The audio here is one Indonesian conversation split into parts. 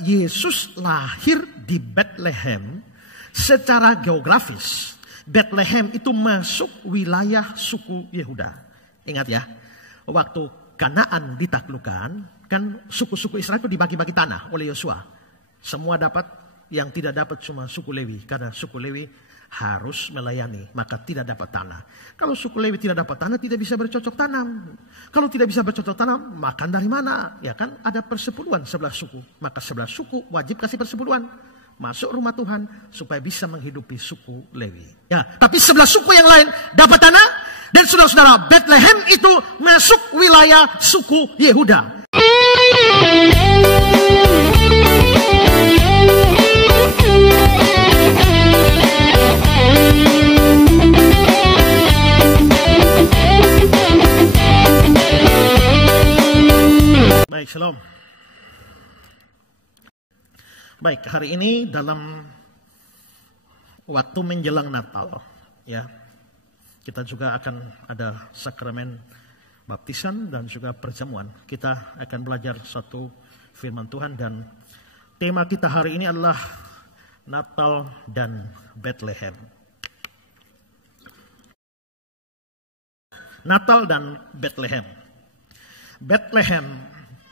Yesus lahir di Bethlehem secara geografis. Bethlehem itu masuk wilayah suku Yehuda. Ingat ya, waktu Kanaan ditaklukkan, kan suku-suku Israel itu dibagi-bagi tanah oleh Yosua. Semua dapat, yang tidak dapat cuma suku Lewi. Karena suku Lewi harus melayani, maka tidak dapat tanah. Kalau suku Lewi tidak dapat tanah, tidak bisa bercocok tanam. Kalau tidak bisa bercocok tanam, makan dari mana? Ya kan ada persepuluhan 11 suku. Maka 11 suku wajib kasih persepuluhan. Masuk rumah Tuhan supaya bisa menghidupi suku Lewi. Ya, tapi 11 suku yang lain dapat tanah. Dan saudara-saudara, Bethlehem itu masuk wilayah suku Yehuda. Baik, shalom. Baik, hari ini dalam waktu menjelang Natal, ya, kita juga akan ada sakramen baptisan dan juga perjamuan. Kita akan belajar satu firman Tuhan dan tema kita hari ini adalah Natal dan Bethlehem. Natal dan Bethlehem. Bethlehem,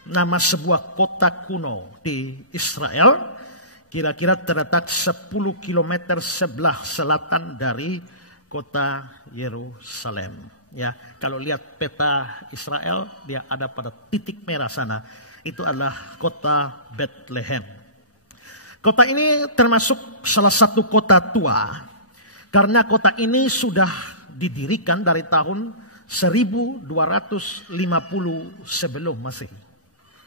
nama sebuah kota kuno di Israel, kira-kira terletak 10 km sebelah selatan dari kota Yerusalem. Ya, kalau lihat peta Israel, dia ada pada titik merah sana. Itu adalah kota Bethlehem. Kota ini termasuk salah satu kota tua, karena kota ini sudah didirikan dari tahun 1250 sebelum Masehi.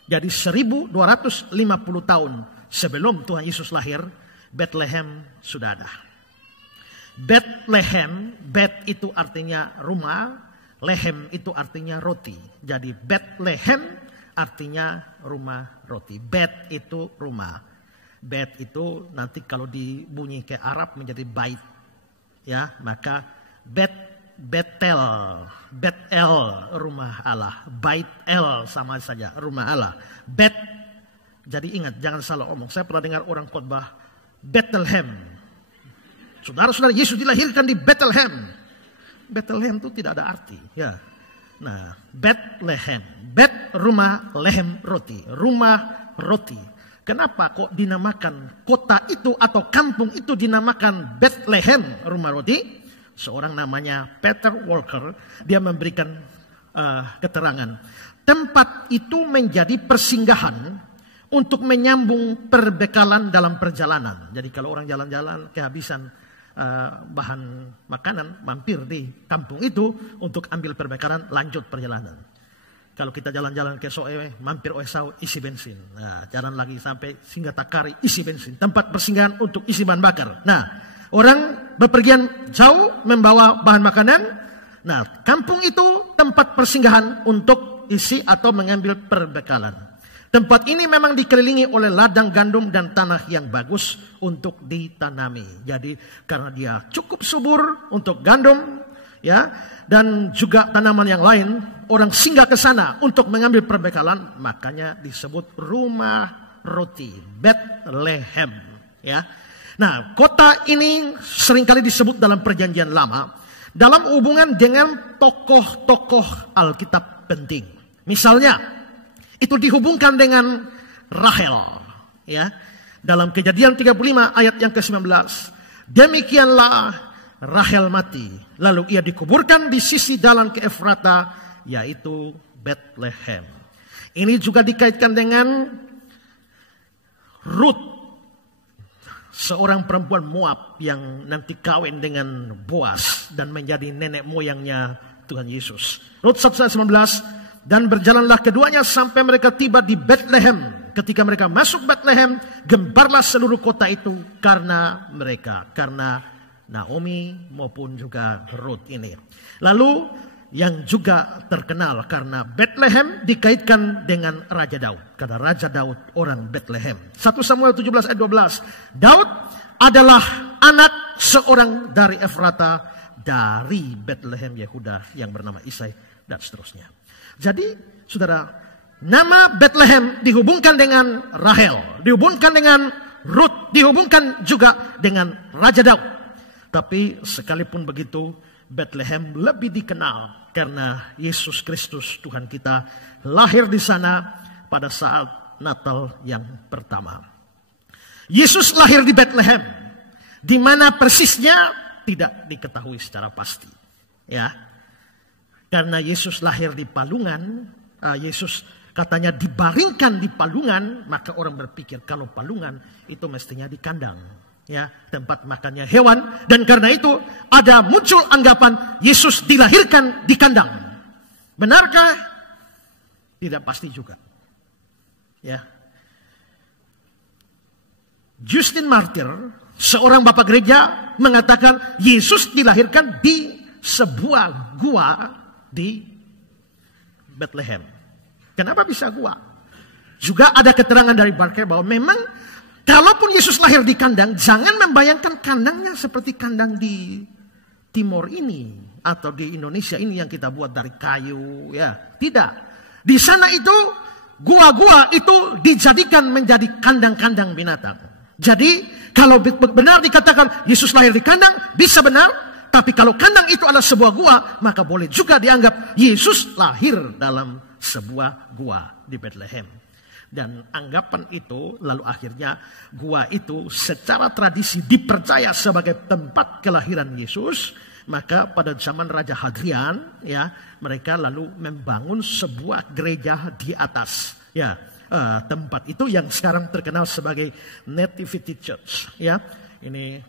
Jadi 1250 tahun sebelum Tuhan Yesus lahir, Bethlehem sudah ada. Bethlehem, Bet itu artinya rumah, Lehem itu artinya roti. Jadi Bethlehem artinya rumah roti. Bet itu rumah. Bet itu nanti kalau dibunyi ke Arab menjadi bait. Ya, maka Betel, Betel rumah Allah, Bait El sama saja rumah Allah. Bet, jadi ingat jangan salah omong. Saya pernah dengar orang khotbah Bethlehem. Saudara-saudara, Yesus dilahirkan di Bethlehem. Bethlehem itu tidak ada arti, ya. Nah, Bethlehem, Bet rumah, Lehem roti, rumah roti. Kenapa kok dinamakan kota itu atau kampung itu dinamakan Bethlehem rumah roti? Seorang namanya Peter Walker, dia memberikan keterangan. Tempat itu menjadi persinggahan untuk menyambung perbekalan dalam perjalanan. Jadi kalau orang jalan-jalan kehabisan bahan makanan, mampir di kampung itu untuk ambil perbekalan, lanjut perjalanan. Kalau kita jalan-jalan ke Soe, mampir Oesau, isi bensin. Nah, jalan lagi sampai Singgatakari, isi bensin. Tempat persinggahan untuk isi bahan bakar. Nah, orang bepergian jauh membawa bahan makanan. Nah, kampung itu tempat persinggahan untuk isi atau mengambil perbekalan. Tempat ini memang dikelilingi oleh ladang gandum dan tanah yang bagus untuk ditanami. Jadi karena dia cukup subur untuk gandum, ya, dan juga tanaman yang lain, orang singgah ke sana untuk mengambil perbekalan, makanya disebut rumah roti, Bethlehem, ya. Nah, kota ini seringkali disebut dalam perjanjian lama dalam hubungan dengan tokoh-tokoh Alkitab penting. Misalnya, itu dihubungkan dengan Rahel, ya. Dalam Kejadian 35 ayat yang ke-19, demikianlah Rahel mati, lalu ia dikuburkan di sisi jalan ke Efrata, yaitu Bethlehem. Ini juga dikaitkan dengan Ruth, seorang perempuan Moab yang nanti kawin dengan Boas dan menjadi nenek moyangnya Tuhan Yesus. Rut 1:19, dan berjalanlah keduanya sampai mereka tiba di Bethlehem. Ketika mereka masuk Bethlehem, gembarlah seluruh kota itu karena mereka, karena Naomi maupun juga Rut ini. Lalu yang juga terkenal karena Bethlehem dikaitkan dengan Raja Daud. Karena Raja Daud orang Bethlehem. 1 Samuel 17 ayat 12. Daud adalah anak seorang dari Efrata, dari Bethlehem Yehuda yang bernama Isai, dan seterusnya. Jadi, saudara, Nama Bethlehem dihubungkan dengan Rahel, dihubungkan dengan Ruth, dihubungkan juga dengan Raja Daud. Tapi sekalipun begitu, Bethlehem lebih dikenal karena Yesus Kristus Tuhan kita lahir di sana pada saat Natal yang pertama. Yesus lahir di Bethlehem, di mana persisnya tidak diketahui secara pasti. Ya, karena Yesus lahir di palungan, Yesus katanya dibaringkan di palungan, maka orang berpikir kalau palungan itu mestinya di kandang, ya, tempat makannya hewan, dan karena itu ada muncul anggapan Yesus dilahirkan di kandang. Benarkah? Tidak pasti juga. Ya. Justin Martyr, seorang bapak gereja, mengatakan Yesus dilahirkan di sebuah gua di Bethlehem. Kenapa bisa gua? Juga ada keterangan dari Barclay bahwa memang kalaupun Yesus lahir di kandang, jangan membayangkan kandangnya seperti kandang di Timor ini atau di Indonesia ini yang kita buat dari kayu, ya. Tidak. Di sana itu gua-gua itu dijadikan menjadi kandang-kandang binatang. Jadi kalau benar dikatakan Yesus lahir di kandang, bisa benar. Tapi kalau kandang itu adalah sebuah gua, maka boleh juga dianggap Yesus lahir dalam sebuah gua di Bethlehem. Dan anggapan itu lalu akhirnya gua itu secara tradisi dipercaya sebagai tempat kelahiran Yesus. Maka pada zaman Raja Hadrian, ya, mereka lalu membangun sebuah gereja di atas, ya, tempat itu yang sekarang terkenal sebagai Nativity Church, ya. Ini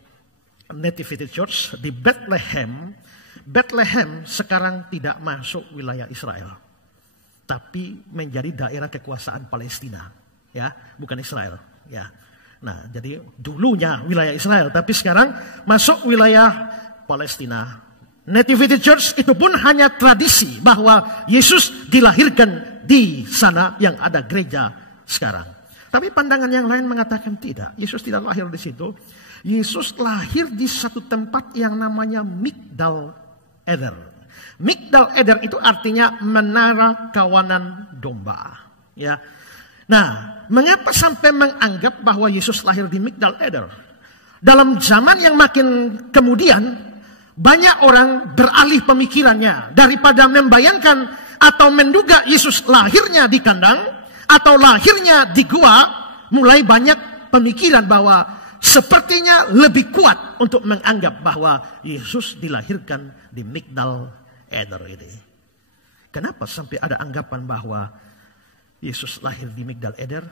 Nativity Church di Bethlehem. Bethlehem sekarang tidak masuk wilayah Israel, tapi menjadi daerah kekuasaan Palestina, ya, bukan Israel, ya. Nah, jadi dulunya wilayah Israel, tapi sekarang masuk wilayah Palestina. Nativity Church itu pun hanya tradisi bahwa Yesus dilahirkan di sana yang ada gereja sekarang. Tapi pandangan yang lain mengatakan tidak, Yesus tidak lahir di situ. Yesus lahir di satu tempat yang namanya Migdal Eder. Migdal Eder itu artinya menara kawanan domba. Ya. Nah, mengapa sampai menganggap bahwa Yesus lahir di Migdal Eder? Dalam zaman yang makin kemudian, banyak orang beralih pemikirannya. Daripada membayangkan atau menduga Yesus lahirnya di kandang atau lahirnya di gua, mulai banyak pemikiran bahwa sepertinya lebih kuat untuk menganggap bahwa Yesus dilahirkan di Migdal Eder ini. Kenapa sampai ada anggapan bahwa Yesus lahir di Migdal Eder?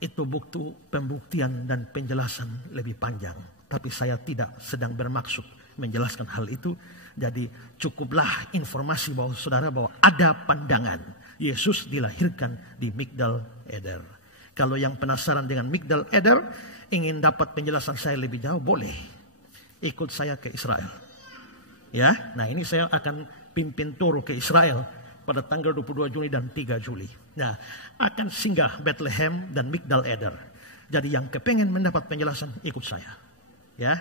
Itu bukti pembuktian dan penjelasan lebih panjang. Tapi saya tidak sedang bermaksud menjelaskan hal itu. Jadi cukuplah informasi bahwa saudara bahwa ada pandangan Yesus dilahirkan di Migdal Eder. Kalau yang penasaran dengan Migdal Eder, ingin dapat penjelasan saya lebih jauh, boleh ikut saya ke Israel. Ya, nah ini saya akan pimpin tur ke Israel pada tanggal 22 Juni dan 3 Juli. Nah, akan singgah Bethlehem dan Migdal Eder. Jadi yang kepengen mendapat penjelasan, ikut saya. Ya,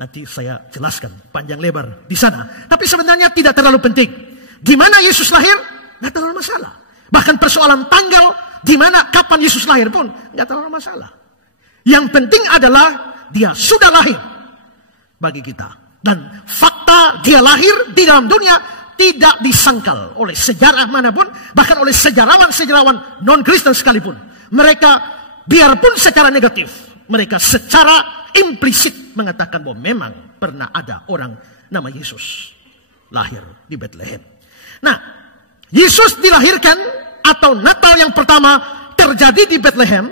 nanti saya jelaskan panjang lebar di sana. Tapi sebenarnya tidak terlalu penting. Di mana Yesus lahir, nggak terlalu masalah. Bahkan persoalan tanggal, di mana kapan Yesus lahir pun nggak terlalu masalah. Yang penting adalah dia sudah lahir bagi kita. Dan fakta dia lahir di dalam dunia tidak disangkal oleh sejarah manapun, bahkan oleh sejarawan-sejarawan non-Kristen sekalipun. Mereka biarpun secara negatif, mereka secara implisit mengatakan bahwa memang pernah ada orang nama Yesus lahir di Bethlehem. Nah, Yesus dilahirkan atau Natal yang pertama terjadi di Bethlehem.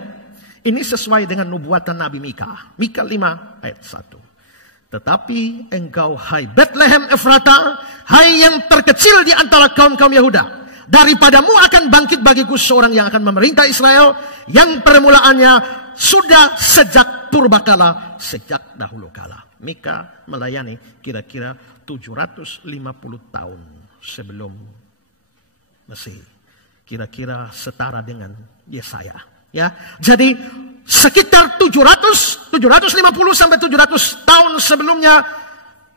Ini sesuai dengan nubuatan Nabi Mika. Mika 5 ayat 1. Tetapi engkau hai Bethlehem Efrata, hai yang terkecil di antara kaum-kaum Yehuda, daripadamu akan bangkit bagiku seorang yang akan memerintah Israel, yang permulaannya sudah sejak purbakala, sejak dahulu kala. Mika melayani kira-kira 750 tahun sebelum Masehi. Kira-kira setara dengan Yesaya. Ya, jadi sekitar 750 sampai 700 tahun sebelumnya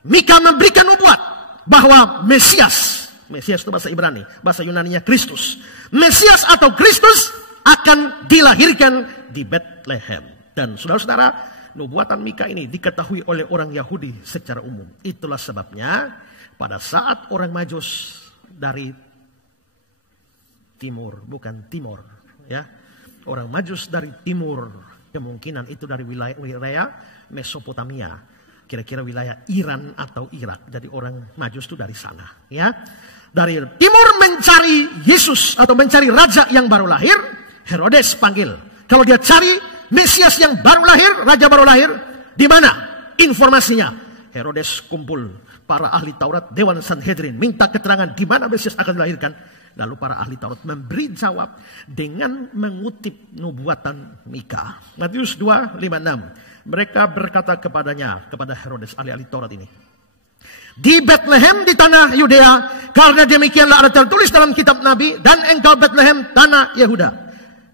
Mika memberikan nubuat bahwa Mesias Mesias itu bahasa Ibrani, bahasa Yunaninya Kristus. Mesias atau Kristus akan dilahirkan di Bethlehem. Dan saudara-saudara, nubuatan Mika ini diketahui oleh orang Yahudi secara umum. Itulah sebabnya pada saat orang Majus dari timur, bukan timur, ya, orang Majus dari timur, kemungkinan itu dari wilayah Mesopotamia, kira-kira wilayah Iran atau Irak. Jadi orang Majus itu dari sana, ya. Dari timur mencari Yesus atau mencari raja yang baru lahir, Herodes panggil. Kalau dia cari Mesias yang baru lahir, raja baru lahir, di mana informasinya? Herodes kumpul para ahli Taurat, Dewan Sanhedrin, minta keterangan di mana Mesias akan dilahirkan. Lalu para ahli Taurat memberi jawab dengan mengutip nubuatan Mika. Matius 2:5-6. Mereka berkata kepadanya, kepada Herodes, ahli-ahli Taurat ini, di Bethlehem di tanah Yudea, karena demikianlah ada tertulis dalam kitab Nabi, dan engkau Bethlehem tanah Yehuda.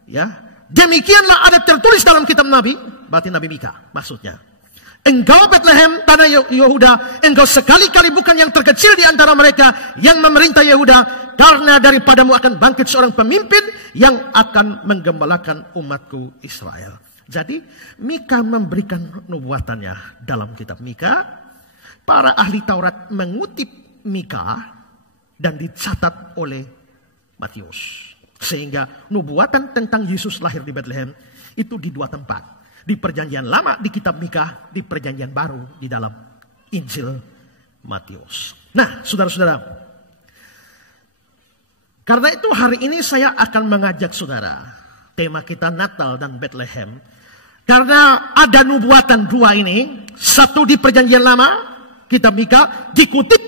Ya, demikianlah ada tertulis dalam kitab Nabi, berarti Nabi Mika maksudnya. Engkau Bethlehem tanah Yehuda, engkau sekali-kali bukan yang terkecil di antara mereka yang memerintah Yehuda, karena daripadamu akan bangkit seorang pemimpin yang akan menggembalakan umatku Israel. Jadi Mika memberikan nubuatannya dalam kitab Mika. Para ahli Taurat mengutip Mika dan dicatat oleh Matius. Sehingga nubuatan tentang Yesus lahir di Bethlehem itu di dua tempat. Di perjanjian lama di kitab Mika, di perjanjian baru di dalam Injil Matius. Nah, saudara-saudara, karena itu hari ini saya akan mengajak saudara, tema kita Natal dan Bethlehem. Karena ada nubuatan dua ini, satu di perjanjian lama, kitab Mika, dikutip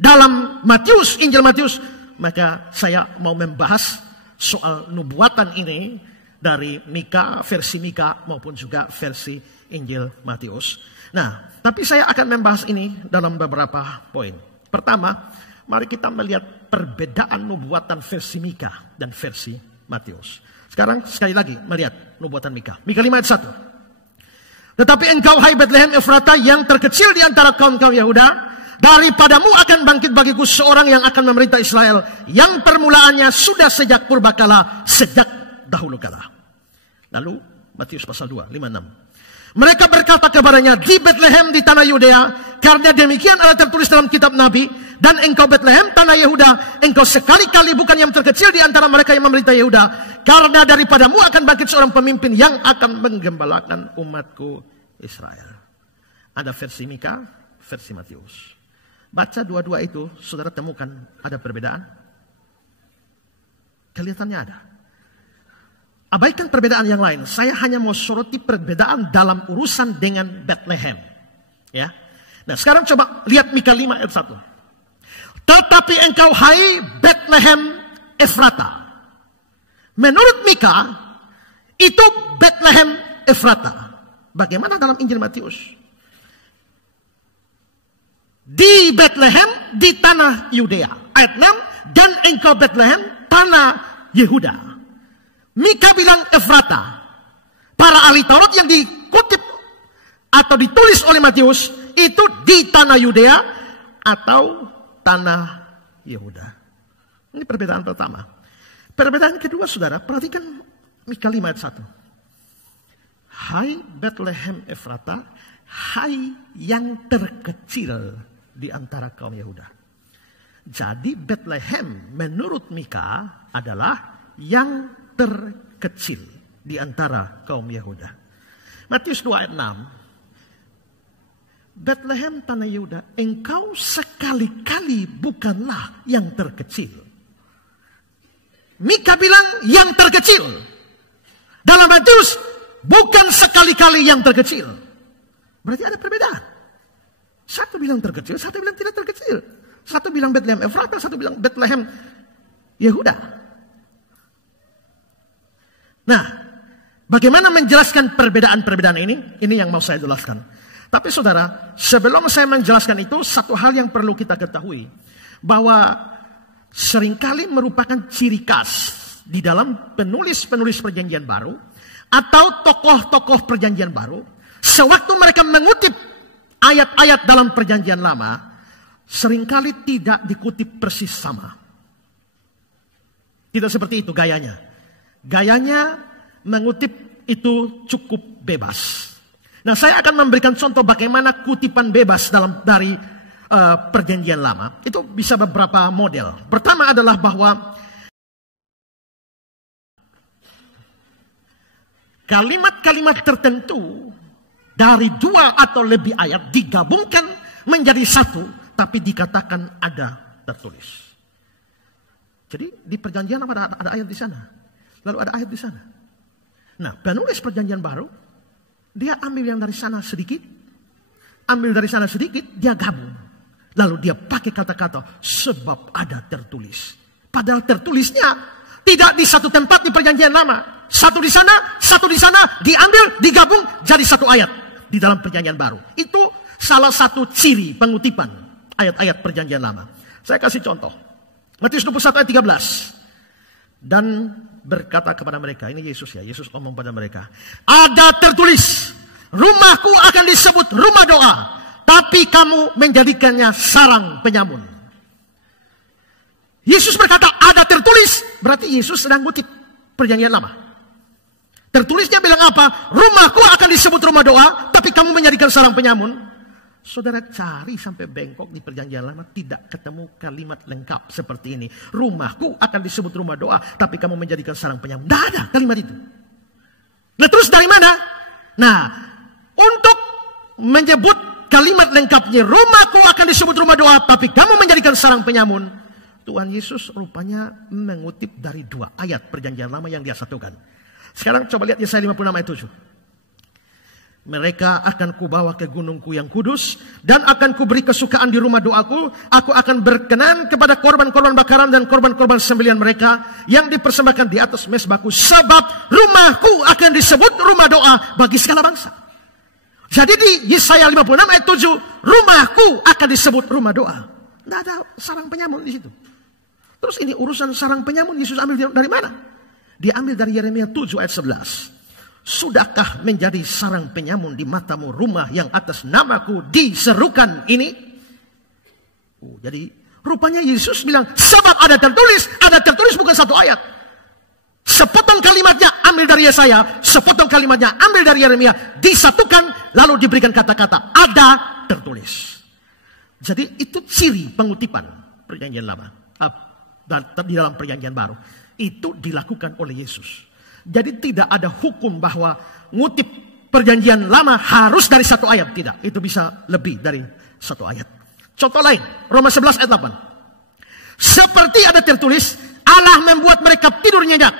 dalam Matius, Injil Matius. Maka saya mau membahas soal nubuatan ini dari Mika, versi Mika maupun juga versi Injil Matius. Nah, tapi saya akan membahas ini dalam beberapa poin. Pertama, mari kita melihat perbedaan nubuatan versi Mika dan versi Matius. Sekarang sekali lagi melihat nubuatan Mika. Mika 5:1. Tetapi engkau hai Bethlehem Efrata yang terkecil di antara kaum-kaum Yehuda, daripadamu akan bangkit bagiku seorang yang akan memerintah Israel, yang permulaannya sudah sejak purbakala, sejak dahulu kala. Lalu Matius pasal 2, 5-6. Mereka berkata kepadanya, di Bethlehem di tanah Yudea, karena demikian ada tertulis dalam kitab Nabi, dan engkau Bethlehem tanah Yehuda, engkau sekali-kali bukan yang terkecil di antara mereka yang memerintah Yehuda, karena daripadamu akan bangkit seorang pemimpin yang akan menggembalakan umatku Israel. Ada versi Mika, versi Matius. Baca dua-dua itu, saudara temukan ada perbedaan? Kelihatannya ada. Abaikan perbedaan yang lain. Saya hanya mau soroti perbedaan dalam urusan dengan Bethlehem. Ya. Nah, sekarang coba lihat Mika 5:1. Tetapi engkau hai Bethlehem Efrata. Menurut Mika, itu Bethlehem Efrata. Bagaimana dalam Injil Matius? Di Bethlehem di tanah Yudea. Ayat 6, dan engkau Bethlehem tanah Yehuda. Mika bilang Efrata. Para ahli Taurat yang dikutip atau ditulis oleh Matius itu di tanah Yudea atau tanah Yehuda. Ini perbedaan pertama. Perbedaan kedua, saudara, perhatikan Mika 5:1. Hai Bethlehem Efrata, hai yang terkecil di antara kaum Yehuda. Jadi Bethlehem menurut Mika adalah yang terkecil di antara kaum Yehuda. Matius 2:6. Bethlehem tanah Yehuda, engkau sekali-kali bukanlah yang terkecil. Mika bilang yang terkecil. Dalam Matius bukan sekali-kali yang terkecil. Berarti ada perbedaan. Satu bilang terkecil, satu bilang tidak terkecil. Satu bilang Bethlehem Efrata, satu bilang Bethlehem Yehuda. Nah, bagaimana menjelaskan perbedaan-perbedaan ini? Ini yang mau saya jelaskan. Tapi saudara, sebelum saya menjelaskan itu, satu hal yang perlu kita ketahui. Bahwa seringkali merupakan ciri khas di dalam penulis-penulis perjanjian baru, atau tokoh-tokoh perjanjian baru, sewaktu mereka mengutip ayat-ayat dalam perjanjian lama, seringkali tidak dikutip persis sama. Tidak seperti itu gayanya. Gayanya mengutip itu cukup bebas. Nah, saya akan memberikan contoh bagaimana kutipan bebas dari Perjanjian Lama. Itu bisa beberapa model. Pertama adalah bahwa kalimat-kalimat tertentu dari 2 atau lebih ayat digabungkan menjadi satu, tapi dikatakan ada tertulis. Jadi di Perjanjian Lama ada ayat di sana, lalu ada ayat di sana. Nah, penulis Perjanjian Baru, dia ambil yang dari sana sedikit, ambil dari sana sedikit, dia gabung. Lalu dia pakai kata-kata sebab ada tertulis. Padahal tertulisnya tidak di satu tempat di Perjanjian Lama. Satu di sana, diambil, digabung jadi satu ayat di dalam Perjanjian Baru. Itu salah satu ciri pengutipan ayat-ayat Perjanjian Lama. Saya kasih contoh. Matius 21 ayat 13. Dan berkata kepada mereka, ini Yesus ya, Yesus ngomong pada mereka, ada tertulis, rumahku akan disebut rumah doa, tapi kamu menjadikannya sarang penyamun. Yesus berkata ada tertulis, berarti Yesus sedang ngutip Perjanjian Lama. Tertulisnya bilang apa? Rumahku akan disebut rumah doa, tapi kamu menjadikan sarang penyamun. Saudara cari sampai bengkok di Perjanjian Lama, tidak ketemu kalimat lengkap seperti ini. Rumahku akan disebut rumah doa, tapi kamu menjadikan sarang penyamun. Tidak ada kalimat itu. Nah, terus dari mana? Nah, untuk menyebut kalimat lengkapnya, rumahku akan disebut rumah doa, tapi kamu menjadikan sarang penyamun. Tuhan Yesus rupanya mengutip dari 2 ayat Perjanjian Lama yang dia satukan. Sekarang coba lihat Yesaya 56 ayat 7. Mereka akan kubawa ke gunungku yang kudus, dan akan kuberi kesukaan di rumah doaku. Aku akan berkenan kepada korban-korban bakaran dan korban-korban sembelihan mereka yang dipersembahkan di atas mezbahku. Sebab rumahku akan disebut rumah doa bagi segala bangsa. Jadi di Yesaya 56 ayat 7, rumahku akan disebut rumah doa. Tidak ada sarang penyamun di situ. Terus ini urusan sarang penyamun Yesus ambil dari mana? Dia ambil dari Yeremia 7 ayat 11. Sudahkah menjadi sarang penyamun di matamu rumah yang atas namaku diserukan ini? Jadi rupanya Yesus bilang sebab ada tertulis bukan satu ayat. Sepotong kalimatnya ambil dari Yesaya, sepotong kalimatnya ambil dari Yeremia, disatukan lalu diberikan kata-kata ada tertulis. Jadi itu ciri pengutipan Perjanjian Lama di dalam Perjanjian Baru. Itu dilakukan oleh Yesus. Jadi tidak ada hukum bahwa ngutip Perjanjian Lama harus dari satu ayat. Tidak, itu bisa lebih dari satu ayat. Contoh lain, Roma 11 ayat 8. Seperti ada tertulis, Allah membuat mereka tidur nyenyak,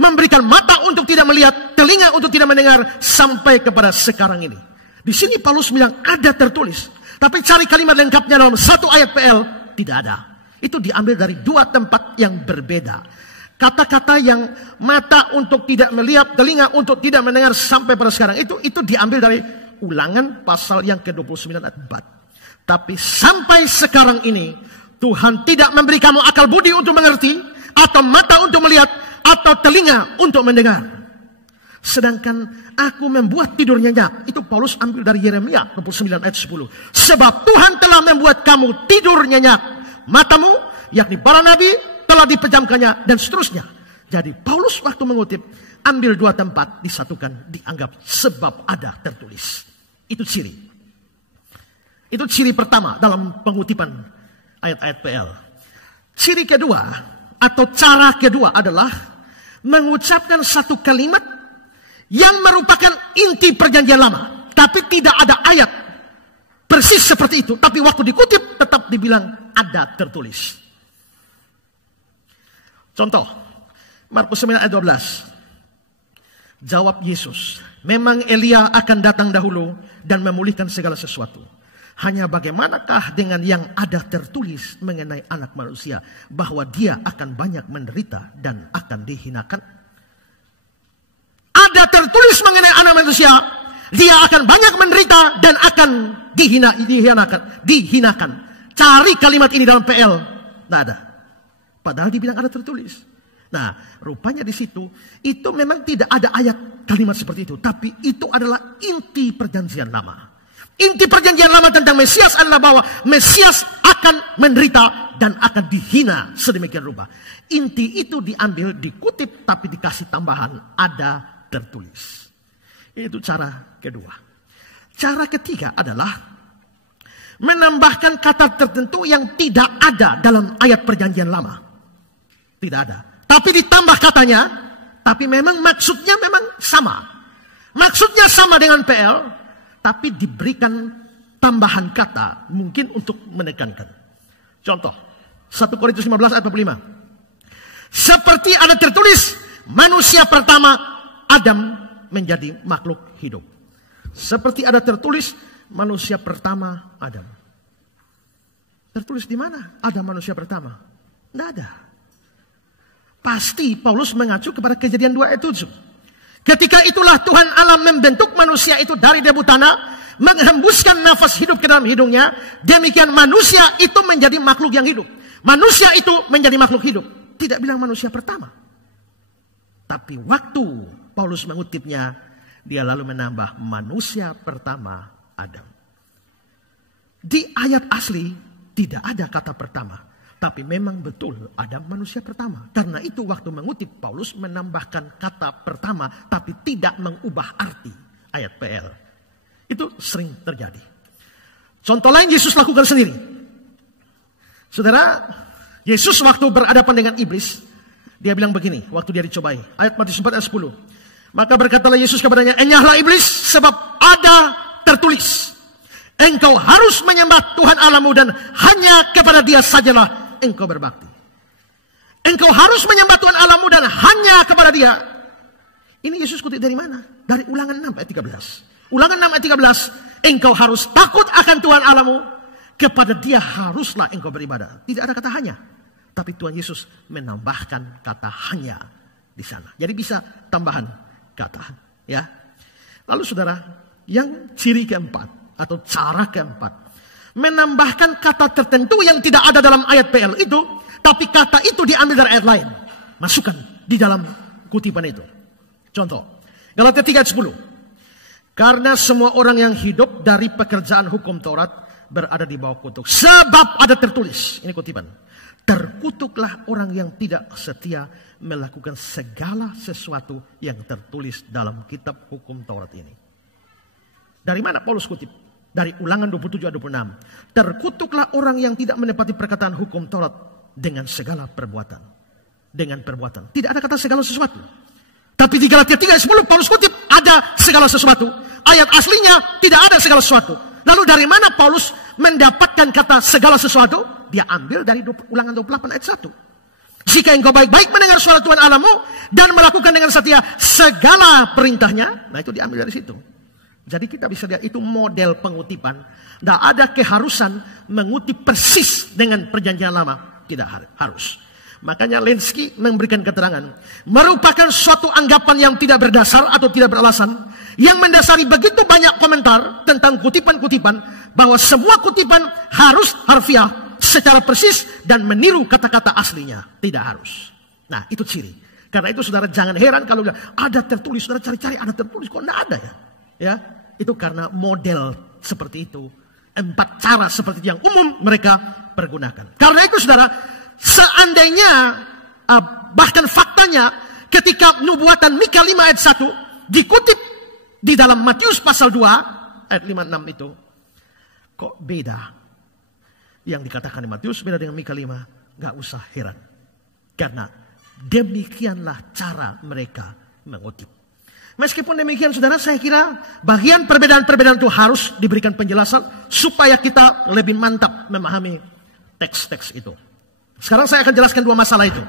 memberikan mata untuk tidak melihat, telinga untuk tidak mendengar, sampai kepada sekarang ini. Di sini Paulus bilang ada tertulis, tapi cari kalimat lengkapnya dalam satu ayat PL, tidak ada. Itu diambil dari 2 tempat yang berbeda. Kata-kata yang mata untuk tidak melihat, telinga untuk tidak mendengar sampai pada sekarang itu diambil dari Ulangan pasal yang ke-29 ayat 4. Tapi sampai sekarang ini Tuhan tidak memberi kamu akal budi untuk mengerti, atau mata untuk melihat, atau telinga untuk mendengar. Sedangkan aku membuat tidur nyenyak, itu Paulus ambil dari Yeremia 29 ayat 10. Sebab Tuhan telah membuat kamu tidur nyenyak, matamu, yakni para nabi, telah dipejamkannya, dan seterusnya. Jadi Paulus waktu mengutip, ambil 2 tempat, disatukan, dianggap sebab ada tertulis. Itu ciri. Itu ciri pertama dalam pengutipan ayat-ayat PL. Ciri kedua, atau cara kedua adalah mengucapkan satu kalimat yang merupakan inti Perjanjian Lama. Tapi tidak ada ayat persis seperti itu. Tapi waktu dikutip, tetap dibilang ada tertulis. Contoh, Markus 9 ayat 12. Jawab Yesus, memang Elia akan datang dahulu dan memulihkan segala sesuatu. Hanya bagaimanakah dengan yang ada tertulis mengenai anak manusia, bahwa dia akan banyak menderita dan akan dihinakan? Ada tertulis mengenai anak manusia, dia akan banyak menderita dan akan dihinakan. Cari kalimat ini dalam PL, tidak ada. Padahal dibilang ada tertulis. Nah, rupanya di situ itu memang tidak ada ayat kalimat seperti itu, tapi itu adalah inti Perjanjian Lama. Inti perjanjian lama tentang Mesias adalah bahwa Mesias akan menderita dan akan dihina sedemikian rupa. Inti itu diambil, dikutip, tapi dikasih tambahan, ada tertulis. Itu cara kedua. Cara ketiga adalah menambahkan kata tertentu yang tidak ada dalam ayat perjanjian lama. Tidak ada. Tapi ditambah katanya, tapi memang maksudnya memang sama. Maksudnya sama dengan PL, tapi diberikan tambahan kata mungkin untuk menekankan. Contoh, 1 Korintus 15 ayat 45. Seperti ada tertulis, manusia pertama Adam menjadi makhluk hidup. Seperti ada tertulis, manusia pertama Adam. Tertulis di mana ada manusia pertama? Tidak ada. Pasti Paulus mengacu kepada Kejadian 2 ayat 7. Ketika itulah Tuhan Allah membentuk manusia itu dari debu tanah, menghembuskan nafas hidup ke dalam hidungnya. Demikian manusia itu menjadi makhluk yang hidup. Manusia itu menjadi makhluk hidup. Tidak bilang manusia pertama. Tapi waktu Paulus mengutipnya, dia lalu menambah manusia pertama Adam. Di ayat asli tidak ada kata pertama. Tapi memang betul Adam manusia pertama. Karena itu waktu mengutip Paulus menambahkan kata pertama. Tapi tidak mengubah arti ayat PL. Itu sering terjadi. Contoh lain Yesus lakukan sendiri. Saudara, Yesus waktu berhadapan dengan iblis. Dia bilang begini waktu dia dicobai. Ayat Matius 4 ayat 10. Maka berkatalah Yesus kepadanya, enyahlah iblis sebab ada tertulis. Engkau harus menyembah Tuhan Allahmu dan hanya kepada Dia sajalah engkau berbakti. Engkau harus menyembah Tuhan Allahmu dan hanya kepada Dia. Ini Yesus kutip dari mana? Dari Ulangan 6 ayat 13. Ulangan 6 ayat 13. Engkau harus takut akan Tuhan Allahmu. Kepada Dia haruslah engkau beribadah. Tidak ada kata hanya. Tapi Tuhan Yesus menambahkan kata hanya di sana. Jadi bisa tambahan kata. Ya. Lalu saudara, yang ciri keempat atau cara keempat. Menambahkan kata tertentu yang tidak ada dalam ayat PL itu. Tapi kata itu diambil dari ayat lain. Masukkan di dalam kutipan itu. Contoh. Galatia 3 ayat 10. Karena semua orang yang hidup dari pekerjaan hukum Taurat berada di bawah kutuk. Sebab ada tertulis. Ini kutipan. Terkutuklah orang yang tidak setia melakukan segala sesuatu yang tertulis dalam kitab hukum Taurat ini. Dari mana Paulus kutip? Dari Ulangan 27 ayat 26. Terkutuklah orang yang tidak menepati perkataan hukum Taurat dengan segala perbuatan. Dengan perbuatan. Tidak ada kata segala sesuatu. Tapi di Galatia 3 ayat 10 Paulus kutip ada segala sesuatu. Ayat aslinya tidak ada segala sesuatu. Lalu dari mana Paulus mendapatkan kata segala sesuatu? Dia ambil dari Ulangan 28 ayat 1. Jika engkau baik-baik mendengar suara Tuhan Allahmu dan melakukan dengan setia segala perintahnya. Nah itu diambil dari situ. Jadi kita bisa lihat itu model pengutipan. Tidak ada keharusan mengutip persis dengan perjanjian lama. Tidak harus. Makanya Lenski memberikan keterangan. Merupakan suatu anggapan yang tidak berdasar atau tidak beralasan. Yang mendasari begitu banyak komentar tentang kutipan-kutipan. Bahwa semua kutipan harus harfiah secara persis dan meniru kata-kata aslinya. Tidak harus. Nah itu ciri. Karena itu saudara jangan heran kalau ada tertulis. Saudara cari-cari ada tertulis. Kok tidak ada ya? Ya, itu karena model seperti itu. 4 cara seperti itu yang umum mereka pergunakan. Karena itu saudara, seandainya bahkan faktanya ketika nubuatan Mika 5 ayat 1 dikutip di dalam Matius pasal 2 ayat 56 itu, kok beda? Yang dikatakan di Matius beda dengan Mika 5, gak usah heran. Karena demikianlah cara mereka mengutip. Meskipun demikian saudara, saya kira bagian perbedaan-perbedaan itu harus diberikan penjelasan supaya kita lebih mantap memahami teks-teks itu. Sekarang saya akan jelaskan 2 masalah itu.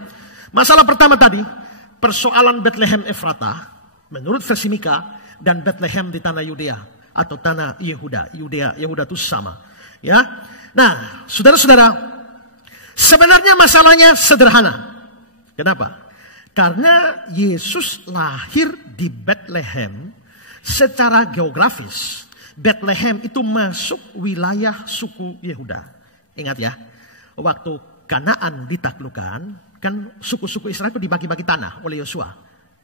Masalah pertama tadi, persoalan Bethlehem Efrata menurut versi Mika dan Bethlehem di tanah Yudea atau tanah Yehuda. Yehuda itu sama. Ya. Nah, saudara-saudara, sebenarnya masalahnya sederhana. Kenapa? Karena Yesus lahir di Bethlehem secara geografis. Bethlehem itu masuk wilayah suku Yehuda. Ingat ya, waktu Kanaan ditaklukkan, kan suku-suku Israel itu dibagi-bagi tanah oleh Yosua.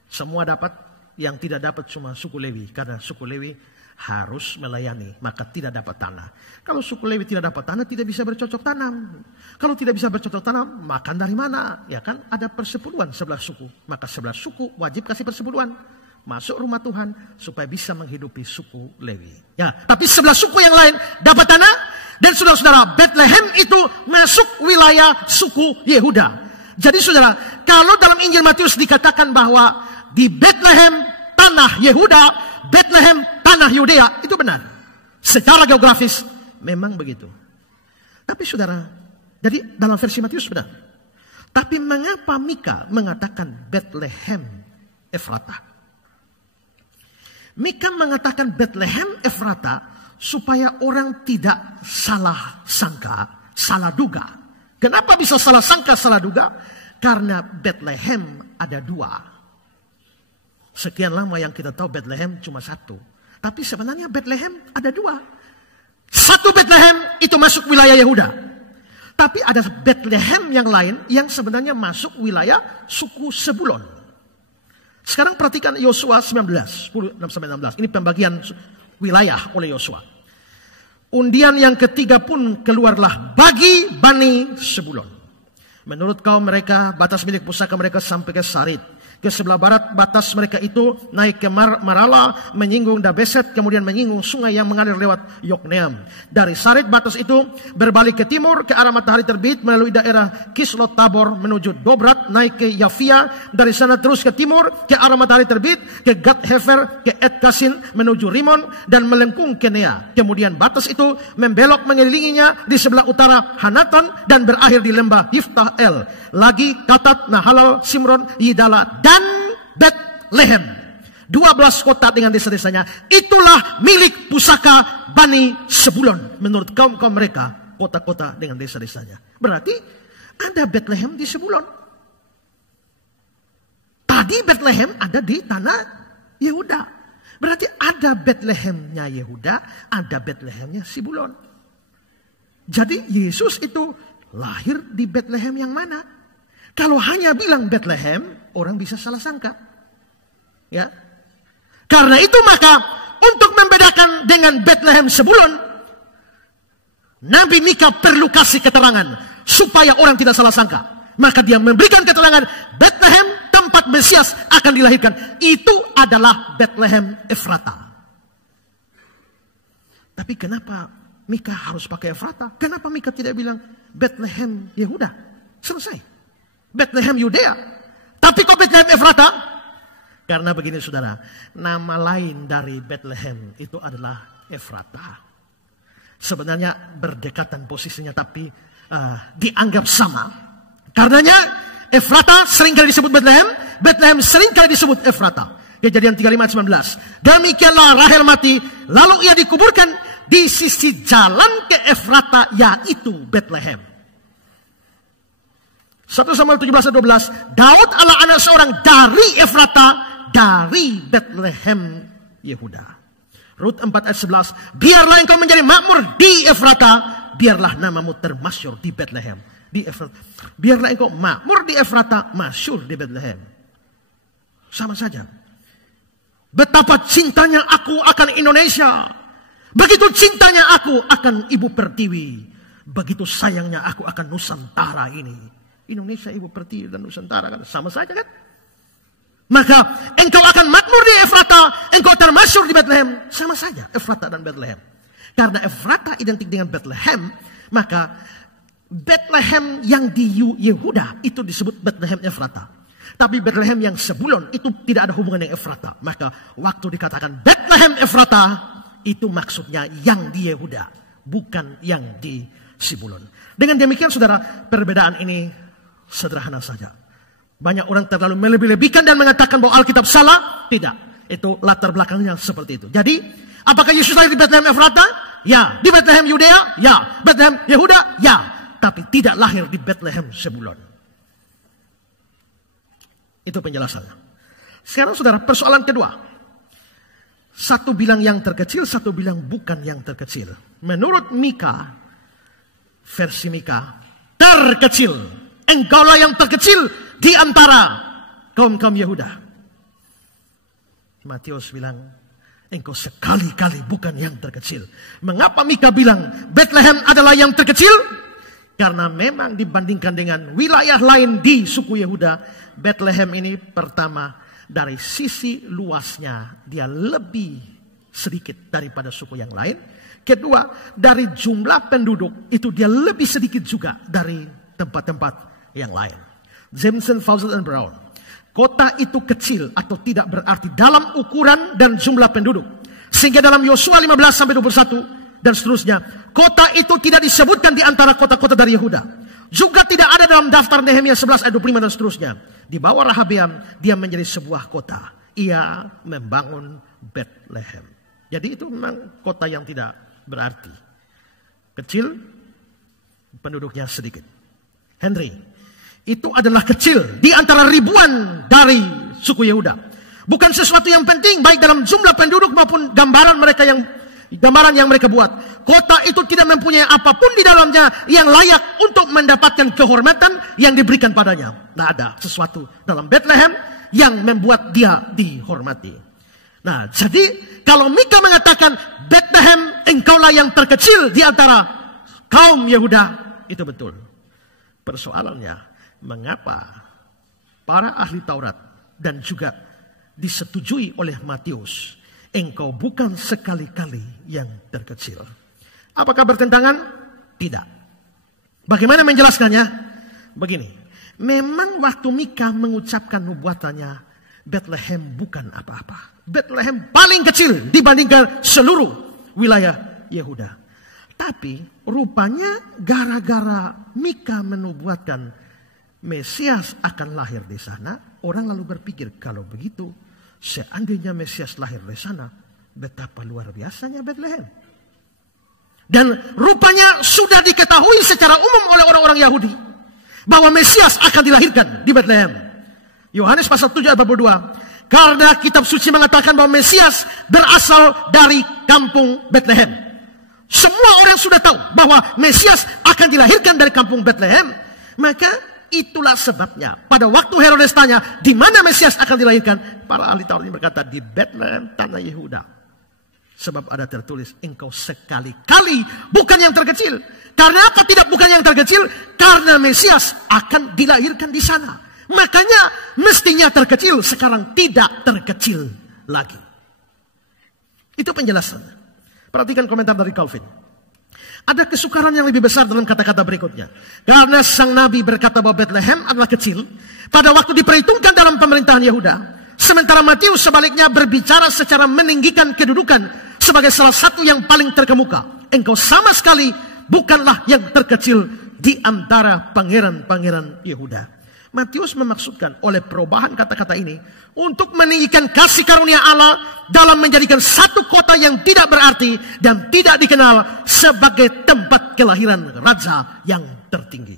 Semua dapat, yang tidak dapat cuma suku Lewi. Karena suku Lewi harus melayani, maka tidak dapat tanah. Kalau suku Lewi tidak dapat tanah, tidak bisa bercocok tanam. Kalau tidak bisa bercocok tanam, makan dari mana? Ya kan, ada persepuluhan 11 suku. Maka 11 suku wajib kasih persepuluhan. Masuk rumah Tuhan supaya bisa menghidupi suku Lewi. Ya, tapi 11 suku yang lain dapat tanah. Dan saudara-saudara, Bethlehem itu masuk wilayah suku Yehuda. Jadi saudara, kalau dalam Injil Matius dikatakan bahwa di Bethlehem tanah Yehuda, Bethlehem tanah Yudea, itu benar. Secara geografis memang begitu. Tapi saudara, jadi dalam versi Matius benar. Tapi mengapa Mika mengatakan Bethlehem Efrata? Mika mengatakan Bethlehem Efrata supaya orang tidak salah sangka, salah duga. Kenapa bisa salah sangka, salah duga? Karena Bethlehem ada 2. Sekian lama yang kita tahu Bethlehem cuma 1. Tapi sebenarnya Bethlehem ada 2. Satu Bethlehem itu masuk wilayah Yehuda. Tapi ada Bethlehem yang lain yang sebenarnya masuk wilayah suku Sebulon. Sekarang perhatikan Yosua 19, 10-16. Ini pembagian wilayah oleh Yosua. Undian yang ketiga pun keluarlah bagi Bani Sebulon. Menurut kaum mereka, batas milik pusaka mereka sampai ke Sarid. Ke sebelah barat batas mereka itu naik ke Marala, menyinggung Dabeset, kemudian menyinggung sungai yang mengalir lewat Yokneam. Dari Sarid batas itu berbalik ke timur ke arah matahari terbit melalui daerah Kislot Tabor menuju Dobrat, naik ke Yafia, dari sana terus ke timur ke arah matahari terbit ke Gad Hefer, ke Et Kasin menuju Rimon dan melengkung ke Nea. Kemudian batas itu membelok mengelilinginya di sebelah utara Hanatan dan berakhir di lembah Yiftah El. Lagi Katat, Nahalal, Simron, Yidala dan Bethlehem. 12 kota dengan desa-desanya. Itulah milik pusaka Bani Sebulon. Menurut kaum-kaum mereka, kota-kota dengan desa-desanya. Berarti ada Bethlehem di Sebulon. Tadi Bethlehem ada di tanah Yehuda. Berarti ada Bethlehemnya Yehuda, ada Bethlehemnya Sebulon. Jadi Yesus itu lahir di Bethlehem yang mana? Kalau hanya bilang Bethlehem, orang bisa salah sangka. Ya. Karena itu maka untuk membedakan dengan Bethlehem Sebulon, Nabi Mika perlu kasih keterangan supaya orang tidak salah sangka. Maka dia memberikan keterangan Bethlehem tempat Mesias akan dilahirkan. Itu adalah Bethlehem Efrata. Tapi kenapa Mika harus pakai Efrata? Kenapa Mika tidak bilang Bethlehem Yehuda? Selesai. Bethlehem Yudea. Tapi kok Bethlehem Efrata? Karena begini saudara, nama lain dari Bethlehem itu adalah Efrata. Sebenarnya berdekatan posisinya tapi dianggap sama. Karenanya Efrata seringkali disebut Bethlehem, Bethlehem seringkali disebut Efrata. Kejadian 35:19. Demikianlah Rahel mati, lalu ia dikuburkan di sisi jalan ke Efrata, yaitu Bethlehem. 1 Samuel 17:12, Daud adalah anak seorang dari Efrata, dari Bethlehem Yehuda. Rut 4:11, biarlah engkau menjadi makmur di Efrata, biarlah namamu termasyhur di Bethlehem. Di Efrata. Biarlah engkau makmur di Efrata, masyhur di Bethlehem. Sama saja. Betapa cintanya aku akan Indonesia. Begitu cintanya aku akan Ibu Pertiwi. Begitu sayangnya aku akan Nusantara ini. Indonesia, Ibu Pertiwi dan Nusantara kan sama saja kan? Maka engkau akan makmur di Efrata, engkau termasyhur di Bethlehem. Sama saja Efrata dan Bethlehem. Karena Efrata identik dengan Bethlehem, maka Bethlehem yang di Yehuda itu disebut Bethlehem Efrata. Tapi Bethlehem yang Sebulon itu tidak ada hubungan dengan Efrata. Maka waktu dikatakan Bethlehem Efrata, itu maksudnya yang di Yehuda, bukan yang di Sebulon. Dengan demikian saudara, perbedaan ini sederhana saja. Banyak orang terlalu melebih-lebihkan dan mengatakan bahwa Alkitab salah. Tidak. Itu latar belakangnya seperti itu. Jadi, apakah Yesus lahir di Bethlehem Efrata? Ya. Di Bethlehem Yudea? Ya. Bethlehem Yehuda? Ya. Tapi tidak lahir di Bethlehem Sebulon. Itu penjelasannya. Sekarang saudara, persoalan kedua. Satu bilang yang terkecil, satu bilang bukan yang terkecil. Menurut Mika, versi Mika, terkecil. Engkaulah yang terkecil di antara kaum-kaum Yehuda. Matius bilang, engkau sekali-kali bukan yang terkecil. Mengapa Mika bilang Bethlehem adalah yang terkecil? Karena memang dibandingkan dengan wilayah lain di suku Yehuda, Bethlehem ini pertama dari sisi luasnya dia lebih sedikit daripada suku yang lain. Kedua, dari jumlah penduduk itu dia lebih sedikit juga dari tempat-tempat yang lain. Jameson, Fawcett, and Brown. Kota itu kecil atau tidak berarti dalam ukuran dan jumlah penduduk. Sehingga dalam Yosua 15-21 dan seterusnya, kota itu tidak disebutkan di antara kota-kota dari Yehuda. Juga tidak ada dalam daftar Nehemia 11 ayat 25 dan seterusnya. Di bawah Rehabeam, dia menjadi sebuah kota. Ia membangun Bethlehem. Jadi itu memang kota yang tidak berarti. Kecil, penduduknya sedikit. Henry, itu adalah kecil di antara ribuan dari suku Yehuda. Bukan sesuatu yang penting baik dalam jumlah penduduk maupun gambaran yang mereka buat. Kota itu tidak mempunyai apapun di dalamnya yang layak untuk mendapatkan kehormatan yang diberikan padanya. Tidak ada sesuatu dalam Bethlehem yang membuat dia dihormati. Nah, jadi kalau Mika mengatakan Bethlehem engkaulah yang terkecil di antara kaum Yehuda, itu betul. Persoalannya, mengapa para ahli Taurat dan juga disetujui oleh Matius, engkau bukan sekali-kali yang terkecil. Apakah bertentangan? Tidak. Bagaimana menjelaskannya? Begini, memang waktu Mika mengucapkan nubuatannya, Bethlehem bukan apa-apa. Bethlehem paling kecil dibandingkan seluruh wilayah Yehuda. Tapi rupanya gara-gara Mika menubuatkan Mesias akan lahir di sana, orang lalu berpikir kalau begitu, seandainya Mesias lahir di sana, betapa luar biasanya Bethlehem. Dan rupanya sudah diketahui secara umum oleh orang-orang Yahudi bahwa Mesias akan dilahirkan di Bethlehem. Yohanes pasal 7 ayat 22. Karena kitab suci mengatakan bahwa Mesias berasal dari kampung Bethlehem. Semua orang sudah tahu bahwa Mesias akan dilahirkan dari kampung Bethlehem. Maka itulah sebabnya pada waktu Herodes tanya di mana Mesias akan dilahirkan, para ahli Taurat berkata di Bethlehem tanah Yehuda. Sebab ada tertulis engkau sekali-kali bukan yang terkecil. Karena apa tidak bukan yang terkecil? Karena Mesias akan dilahirkan di sana. Makanya mestinya terkecil, sekarang tidak terkecil lagi. Itu penjelasannya. Perhatikan komentar dari Calvin. Ada kesukaran yang lebih besar dalam kata-kata berikutnya. Karena sang nabi berkata bahwa Bethlehem adalah kecil pada waktu diperhitungkan dalam pemerintahan Yehuda. Sementara Matius sebaliknya berbicara secara meninggikan kedudukan sebagai salah satu yang paling terkemuka. Engkau sama sekali bukanlah yang terkecil di antara pangeran-pangeran Yehuda. Matius memaksudkan oleh perubahan kata-kata ini untuk meninggikan kasih karunia Allah dalam menjadikan satu kota yang tidak berarti dan tidak dikenal sebagai tempat kelahiran raja yang tertinggi.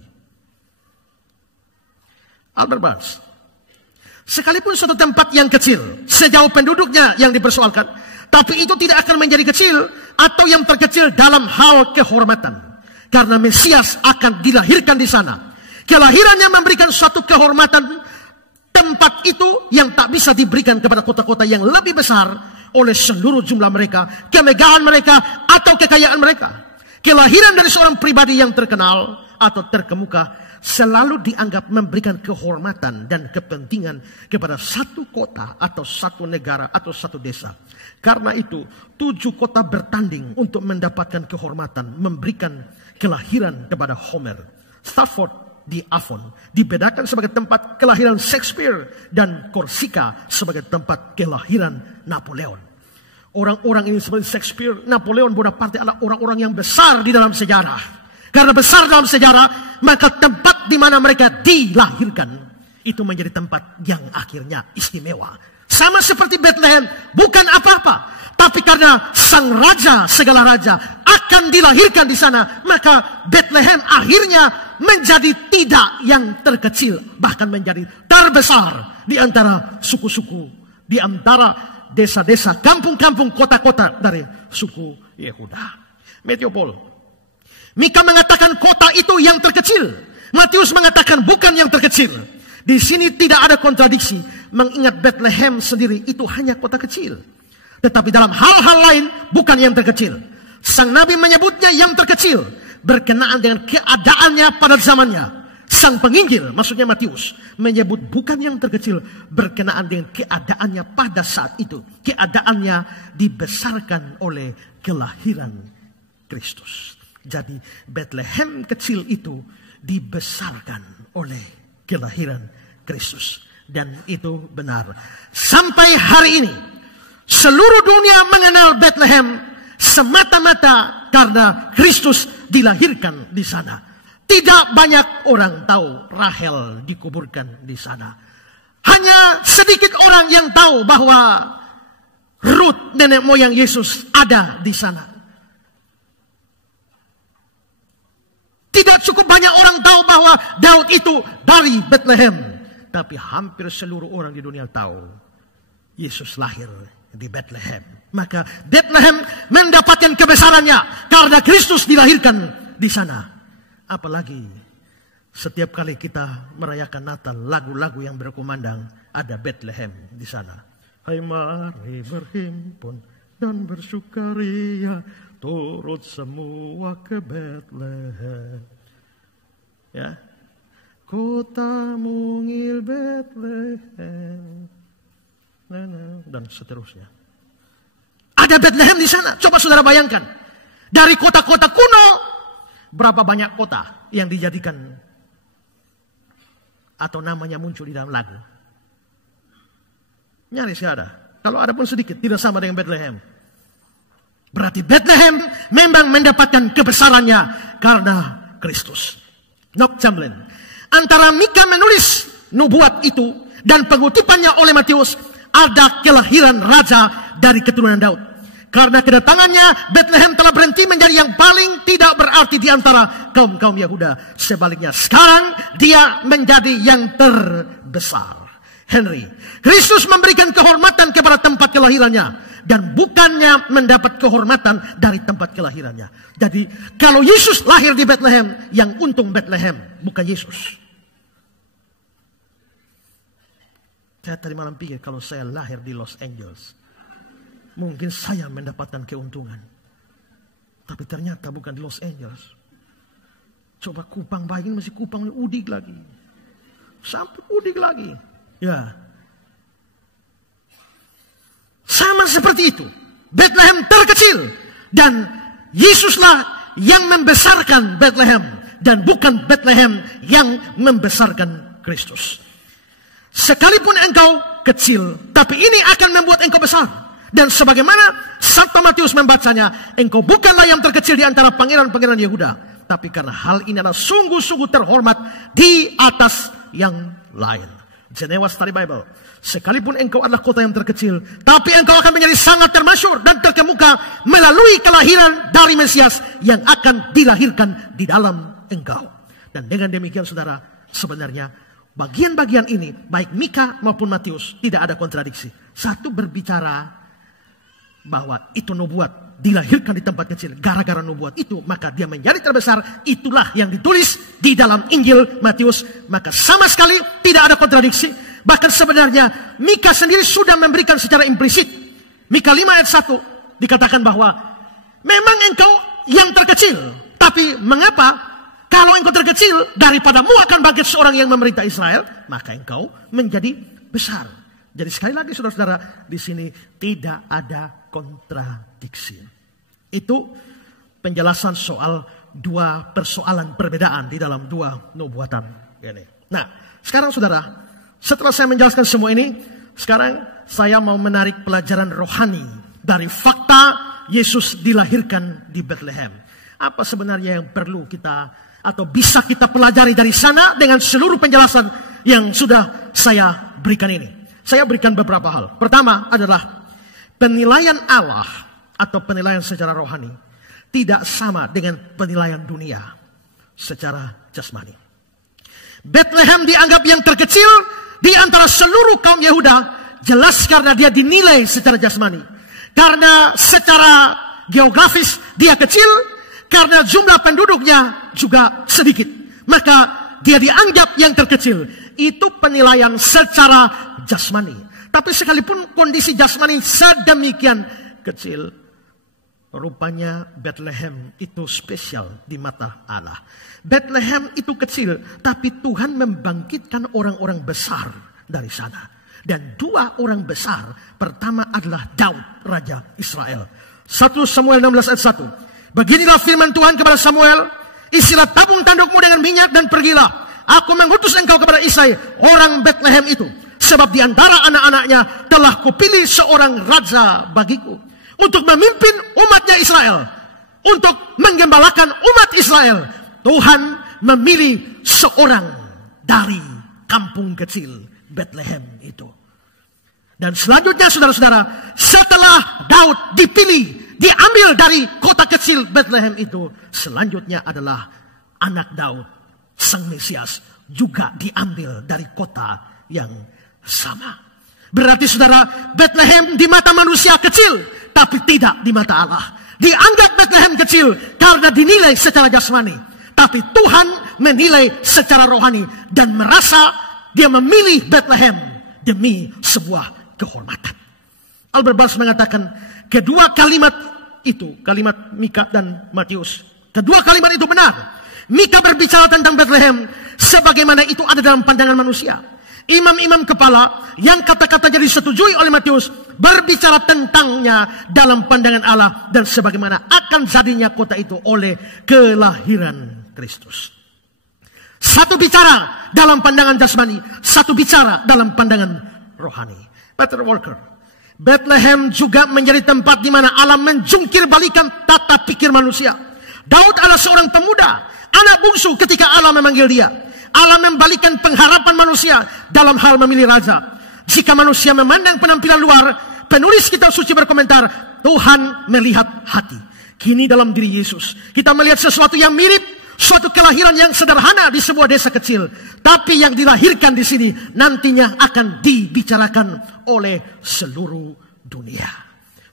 Albert Barnes, sekalipun suatu tempat yang kecil sejauh penduduknya yang dipersoalkan, tapi itu tidak akan menjadi kecil atau yang terkecil dalam hal kehormatan, karena Mesias akan dilahirkan di sana. Kelahirannya memberikan suatu kehormatan tempat itu yang tak bisa diberikan kepada kota-kota yang lebih besar oleh seluruh jumlah mereka, kemegahan mereka, atau kekayaan mereka. Kelahiran dari seorang pribadi yang terkenal atau terkemuka selalu dianggap memberikan kehormatan dan kepentingan kepada satu kota atau satu negara atau satu desa. Karena itu 7 kota bertanding untuk mendapatkan kehormatan, memberikan kelahiran kepada Homer. Stratford di Avon dibedakan sebagai tempat kelahiran Shakespeare dan Korsika sebagai tempat kelahiran Napoleon. Orang-orang ini seperti Shakespeare, Napoleon, Bonaparte adalah orang-orang yang besar di dalam sejarah. Karena besar dalam sejarah, maka tempat di mana mereka dilahirkan itu menjadi tempat yang akhirnya istimewa. Sama seperti Bethlehem, bukan apa-apa, tapi karena sang raja, segala raja akan dilahirkan di sana, maka Bethlehem akhirnya menjadi tidak yang terkecil, bahkan menjadi terbesar di antara suku-suku, di antara desa-desa, kampung-kampung, kota-kota dari suku Yehuda. Matthew Paul, Mika mengatakan kota itu yang terkecil, Matius mengatakan bukan yang terkecil. Di sini tidak ada kontradiksi, mengingat Bethlehem sendiri itu hanya kota kecil. Tetapi dalam hal-hal lain bukan yang terkecil. Sang Nabi menyebutnya yang terkecil berkenaan dengan keadaannya pada zamannya. Sang penginjil, maksudnya Matius, menyebut bukan yang terkecil berkenaan dengan keadaannya pada saat itu. Keadaannya dibesarkan oleh kelahiran Kristus. Jadi Bethlehem kecil itu dibesarkan oleh kelahiran Kristus. Dan itu benar. Sampai hari ini, seluruh dunia mengenal Bethlehem semata-mata karena Kristus dilahirkan di sana. Tidak banyak orang tahu Rahel dikuburkan di sana. Hanya sedikit orang yang tahu bahwa Ruth, nenek moyang Yesus, ada di sana. Tidak cukup banyak orang tahu bahwa Daud itu dari Bethlehem. Tapi hampir seluruh orang di dunia tahu Yesus lahir di Bethlehem. Maka Bethlehem mendapatkan kebesarannya karena Kristus dilahirkan di sana. Apalagi setiap kali kita merayakan Natal, lagu-lagu yang berkumandang ada Bethlehem di sana. Hai mari berhimpun dan bersukaria, turut semua ke Bethlehem. Ya, kota mungil Bethlehem, dan seterusnya. Ada Bethlehem di sana. Coba saudara bayangkan, dari kota-kota kuno, berapa banyak kota yang dijadikan atau namanya muncul di dalam lagu? Nyaris ada. Kalau ada pun sedikit, tidak sama dengan Bethlehem. Berarti Bethlehem memang mendapatkan kebesarannya karena Kristus. Knox Chamberlain, antara Mika menulis nubuat itu dan pengutipannya oleh Matius, ada kelahiran raja dari keturunan Daud. Karena kedatangannya, Bethlehem telah berhenti menjadi yang paling tidak berarti di antara kaum-kaum Yahuda. Sebaliknya, sekarang dia menjadi yang terbesar. Henry, Kristus memberikan kehormatan kepada tempat kelahirannya dan bukannya mendapat kehormatan dari tempat kelahirannya. Jadi, kalau Yesus lahir di Bethlehem, yang untung Bethlehem, bukan Yesus. Saya tadi malam pikir kalau saya lahir di Los Angeles, mungkin saya mendapatkan keuntungan. Tapi ternyata bukan di Los Angeles. Coba Kupang, bayangin masih Kupang, Udik lagi. Sampai Udik lagi. Ya. Sama seperti itu. Bethlehem terkecil. Dan Yesuslah yang membesarkan Bethlehem. Dan bukan Bethlehem yang membesarkan Kristus. Sekalipun engkau kecil, tapi ini akan membuat engkau besar. Dan sebagaimana Santo Matius membacanya, engkau bukanlah yang terkecil di antara pangeran-pangeran Yehuda, tapi karena hal ini adalah sungguh-sungguh terhormat di atas yang lain. Geneva Study Bible. Sekalipun engkau adalah kota yang terkecil, tapi engkau akan menjadi sangat termasyhur dan terkemuka melalui kelahiran dari Mesias yang akan dilahirkan di dalam engkau. Dan dengan demikian saudara, sebenarnya bagian-bagian ini, baik Mika maupun Matius, tidak ada kontradiksi. Satu berbicara bahwa itu nubuat dilahirkan di tempat kecil. Gara-gara nubuat itu, maka dia menjadi terbesar. Itulah yang ditulis di dalam Injil Matius. Maka sama sekali tidak ada kontradiksi. Bahkan sebenarnya Mika sendiri sudah memberikan secara implisit. Mika 5 ayat 1 dikatakan bahwa memang engkau yang terkecil, tapi mengapa kalau engkau terkecil, daripadamu akan bangkit seorang yang memerintah Israel, maka engkau menjadi besar. Jadi sekali lagi saudara-saudara, di sini tidak ada kontradiksi. Itu penjelasan soal dua persoalan perbedaan di dalam dua nubuatan ini. Nah, sekarang saudara, setelah saya menjelaskan semua ini, sekarang saya mau menarik pelajaran rohani dari fakta Yesus dilahirkan di Bethlehem. Apa sebenarnya yang perlu kita atau bisa kita pelajari dari sana dengan seluruh penjelasan yang sudah saya berikan ini? Saya berikan beberapa hal. Pertama adalah penilaian Allah atau penilaian secara rohani tidak sama dengan penilaian dunia secara jasmani. Bethlehem dianggap yang terkecil di antara seluruh kaum Yehuda, jelas karena dia dinilai secara jasmani. Karena secara geografis dia kecil, karena jumlah penduduknya juga sedikit. Maka dia dianggap yang terkecil. Itu penilaian secara jasmani. Tapi sekalipun kondisi jasmani sedemikian kecil, rupanya Bethlehem itu spesial di mata Allah. Bethlehem itu kecil, tapi Tuhan membangkitkan orang-orang besar dari sana. Dan 2 orang besar, pertama adalah Daud, Raja Israel. 1 Samuel 16 ayat 1. Beginilah firman Tuhan kepada Samuel, isilah tabung tandukmu dengan minyak dan pergilah. Aku mengutus engkau kepada Isai, orang Bethlehem itu. Sebab di antara anak-anaknya telah kupilih seorang raja bagiku. Untuk memimpin umatnya Israel. Untuk menggembalakan umat Israel. Tuhan memilih seorang dari kampung kecil Bethlehem itu. Dan selanjutnya saudara-saudara, setelah Daud dipilih, diambil dari kota kecil Bethlehem itu, selanjutnya adalah anak Daud, Sang Mesias, juga diambil dari kota yang sama. Berarti saudara, Bethlehem di mata manusia kecil, tapi tidak di mata Allah. Dianggap Bethlehem kecil karena dinilai secara jasmani, tapi Tuhan menilai secara rohani dan merasa dia memilih Bethlehem demi sebuah kehormatan. Albert Barnes mengatakan, kedua kalimat itu, kalimat Mika dan Matius, kedua kalimat itu benar. Mika berbicara tentang Bethlehem sebagaimana itu ada dalam pandangan manusia. Imam-imam kepala yang kata-katanya disetujui oleh Matius berbicara tentangnya dalam pandangan Allah dan sebagaimana akan jadinya kota itu oleh kelahiran Kristus. Satu bicara dalam pandangan jasmani, satu bicara dalam pandangan rohani. Peter Walker, Bethlehem juga menjadi tempat di mana Allah menjungkir balikan tata pikir manusia. Daud adalah seorang pemuda, anak bungsu ketika Allah memanggil dia. Allah membalikan pengharapan manusia dalam hal memilih raja. Jika manusia memandang penampilan luar, penulis kitab suci berkomentar, Tuhan melihat hati. Kini dalam diri Yesus, kita melihat sesuatu yang mirip, suatu kelahiran yang sederhana di sebuah desa kecil. Tapi yang dilahirkan di sini nantinya akan dibicarakan oleh seluruh dunia.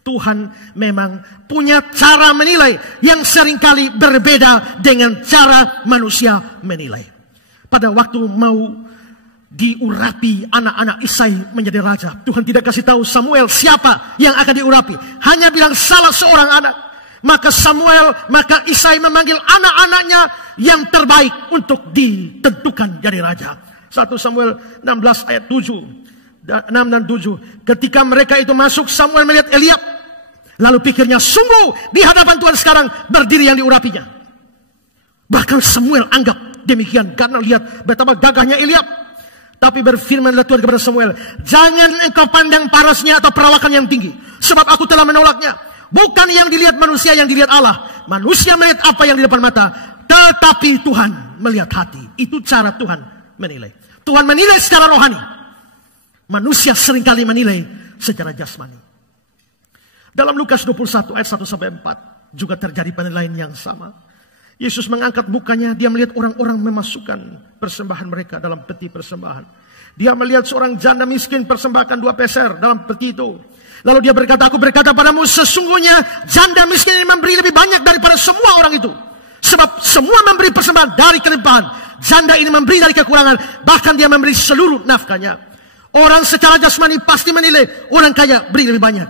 Tuhan memang punya cara menilai yang seringkali berbeda dengan cara manusia menilai. Pada waktu mau diurapi anak-anak Isai menjadi raja, Tuhan tidak kasih tahu Samuel siapa yang akan diurapi. Hanya bilang salah seorang anak. Maka Isai memanggil anak-anaknya yang terbaik untuk ditentukan jadi raja. 1 Samuel 16 ayat 6 dan 7. Ketika mereka itu masuk, Samuel melihat Eliab. Lalu pikirnya, sungguh di hadapan Tuhan sekarang berdiri yang diurapinya. Bahkan Samuel anggap demikian karena lihat betapa gagahnya Eliab. Tapi berfirmanlah Tuhan kepada Samuel, jangan engkau pandang parasnya atau perawakan yang tinggi, sebab aku telah menolaknya. Bukan yang dilihat manusia, yang dilihat Allah. Manusia melihat apa yang di depan mata, tetapi Tuhan melihat hati. Itu cara Tuhan menilai. Tuhan menilai secara rohani. Manusia seringkali menilai secara jasmani. Dalam Lukas 21 ayat 1-4 juga terjadi penilaian yang sama. Yesus mengangkat mukanya, dia melihat orang-orang memasukkan persembahan mereka dalam peti persembahan. Dia melihat seorang janda miskin persembahkan 2 peser dalam peti itu. Lalu dia berkata, aku berkata padamu, sesungguhnya janda miskin ini memberi lebih banyak daripada semua orang itu. Sebab semua memberi persembahan dari kelimpahan. Janda ini memberi dari kekurangan, bahkan dia memberi seluruh nafkahnya. Orang secara jasmani pasti menilai orang kaya beri lebih banyak.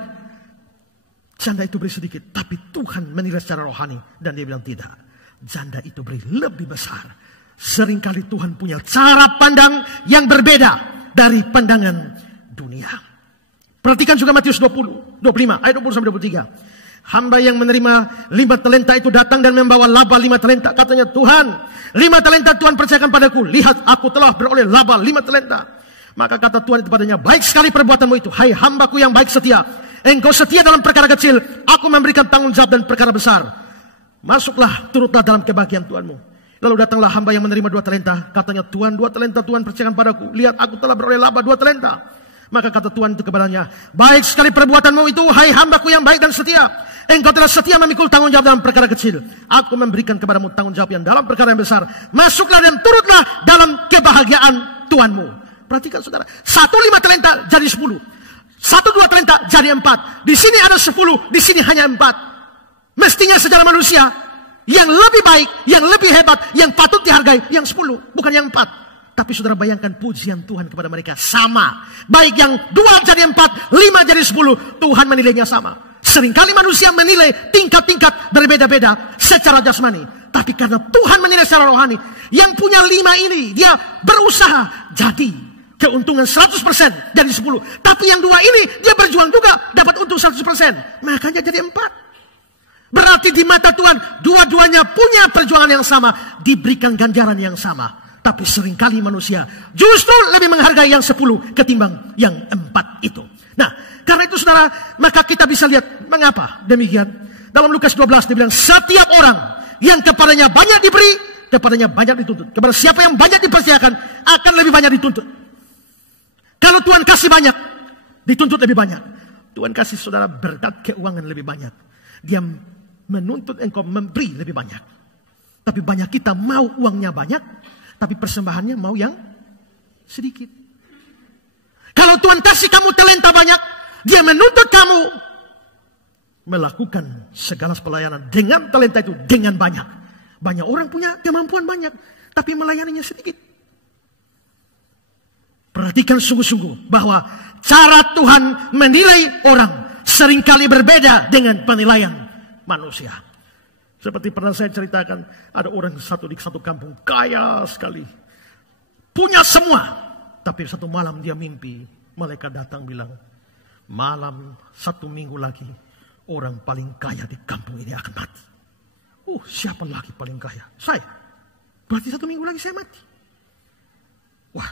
Janda itu beri sedikit, tapi Tuhan menilai secara rohani dan dia bilang tidak. Janda itu beri lebih besar. Seringkali Tuhan punya cara pandang yang berbeda dari pandangan dunia. Perhatikan juga Matius 25 ayat 20-23. Hamba yang menerima 5 talenta itu datang dan membawa laba 5 talenta. Katanya, Tuhan, 5 talenta Tuhan percayakan padaku. Lihat, aku telah beroleh laba 5 talenta. Maka kata Tuhan kepadanya, baik sekali perbuatanmu itu, hai hambaku yang baik setia. Engkau setia dalam perkara kecil, aku memberikan tanggung jawab dan perkara besar. Masuklah, turutlah dalam kebahagiaan Tuhanmu. Lalu datanglah hamba yang menerima 2 talenta. Katanya, Tuhan, 2 talenta Tuhan percayakan padaku. Lihat, aku telah beroleh laba 2 talenta. Maka kata Tuhan itu kepadanya, baik sekali perbuatanmu itu, hai hambaku yang baik dan setia. Engkau telah setia memikul tanggung jawab dalam perkara kecil. Aku memberikan kepadamu tanggung jawab yang dalam perkara yang besar. Masuklah dan turutlah dalam kebahagiaan Tuhanmu. Perhatikan saudara, 1 5 talenta jadi 10. 1 2 talenta jadi 4. Di sini ada 10, di sini hanya 4. Mestinya secara manusia, yang lebih baik, yang lebih hebat, yang patut dihargai, yang 10, bukan yang 4. Tapi saudara bayangkan pujian Tuhan kepada mereka sama. Baik yang 2 jadi 4, 5 jadi 10, Tuhan menilainya sama. Seringkali manusia menilai tingkat-tingkat berbeda-beda secara jasmani. Tapi karena Tuhan menilai secara rohani, yang punya 5 ini, dia berusaha jadi keuntungan 100% dari 10. Tapi yang 2 ini, dia berjuang juga dapat untung 100%. Makanya jadi 4. Berarti di mata Tuhan, dua-duanya punya perjuangan yang sama, diberikan ganjaran yang sama. Tapi seringkali manusia justru lebih menghargai yang 10 ketimbang yang 4 itu. Nah, karena itu saudara, maka kita bisa lihat mengapa demikian. Dalam Lukas 12 dibilang, setiap orang yang kepadanya banyak diberi, kepadanya banyak dituntut. Kepada siapa yang banyak dipercayakan, akan lebih banyak dituntut. Kalau Tuhan kasih banyak, dituntut lebih banyak. Tuhan kasih saudara berkat keuangan lebih banyak. Dia menuntut engkau memberi lebih banyak. Tapi banyak kita mau uangnya banyak, tapi persembahannya mau yang sedikit. Kalau Tuhan kasih kamu talenta banyak, dia menuntut kamu melakukan segala pelayanan dengan talenta itu dengan banyak. Banyak orang punya kemampuan banyak, tapi melayaninya sedikit. Perhatikan sungguh-sungguh bahwa cara Tuhan menilai orang seringkali berbeda dengan penilaian manusia. Seperti pernah saya ceritakan, ada orang di satu kampung kaya sekali, punya semua, tapi satu malam dia mimpi, malaikat datang bilang, malam 1 minggu lagi orang paling kaya di kampung ini akan mati. Siapa lagi paling kaya? Saya. Berarti 1 minggu lagi saya mati. Wah,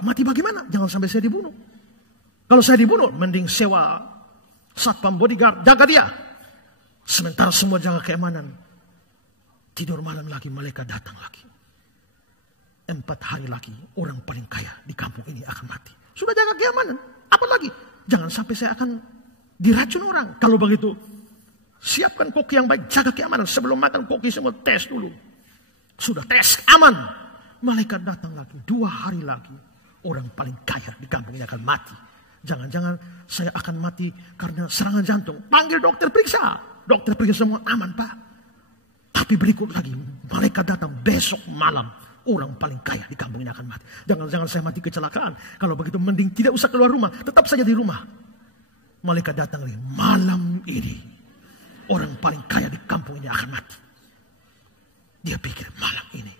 mati bagaimana? Jangan sampai saya dibunuh. Kalau saya dibunuh, mending sewa satpam bodyguard, jaga dia. Sementara semua jaga keamanan. Tidur malam lagi, malaikat datang lagi. 4 hari lagi, orang paling kaya di kampung ini akan mati. Sudah jaga keamanan, apa lagi? Jangan sampai saya akan diracun orang. Kalau begitu, siapkan koki yang baik, jaga keamanan. Sebelum makan koki semua tes dulu. Sudah tes, aman. Malaikat datang lagi, 2 hari lagi. Orang paling kaya di kampung ini akan mati. Jangan-jangan saya akan mati karena serangan jantung. Panggil dokter, periksa. Dokter periksa semua aman, Pak. Tapi berikut lagi, malaikat datang besok malam. Orang paling kaya di kampung ini akan mati. Jangan-jangan saya mati kecelakaan. Kalau begitu mending tidak usah keluar rumah. Tetap saja di rumah. Malaikat datang lagi, malam ini orang paling kaya di kampung ini akan mati. Dia pikir malam ini,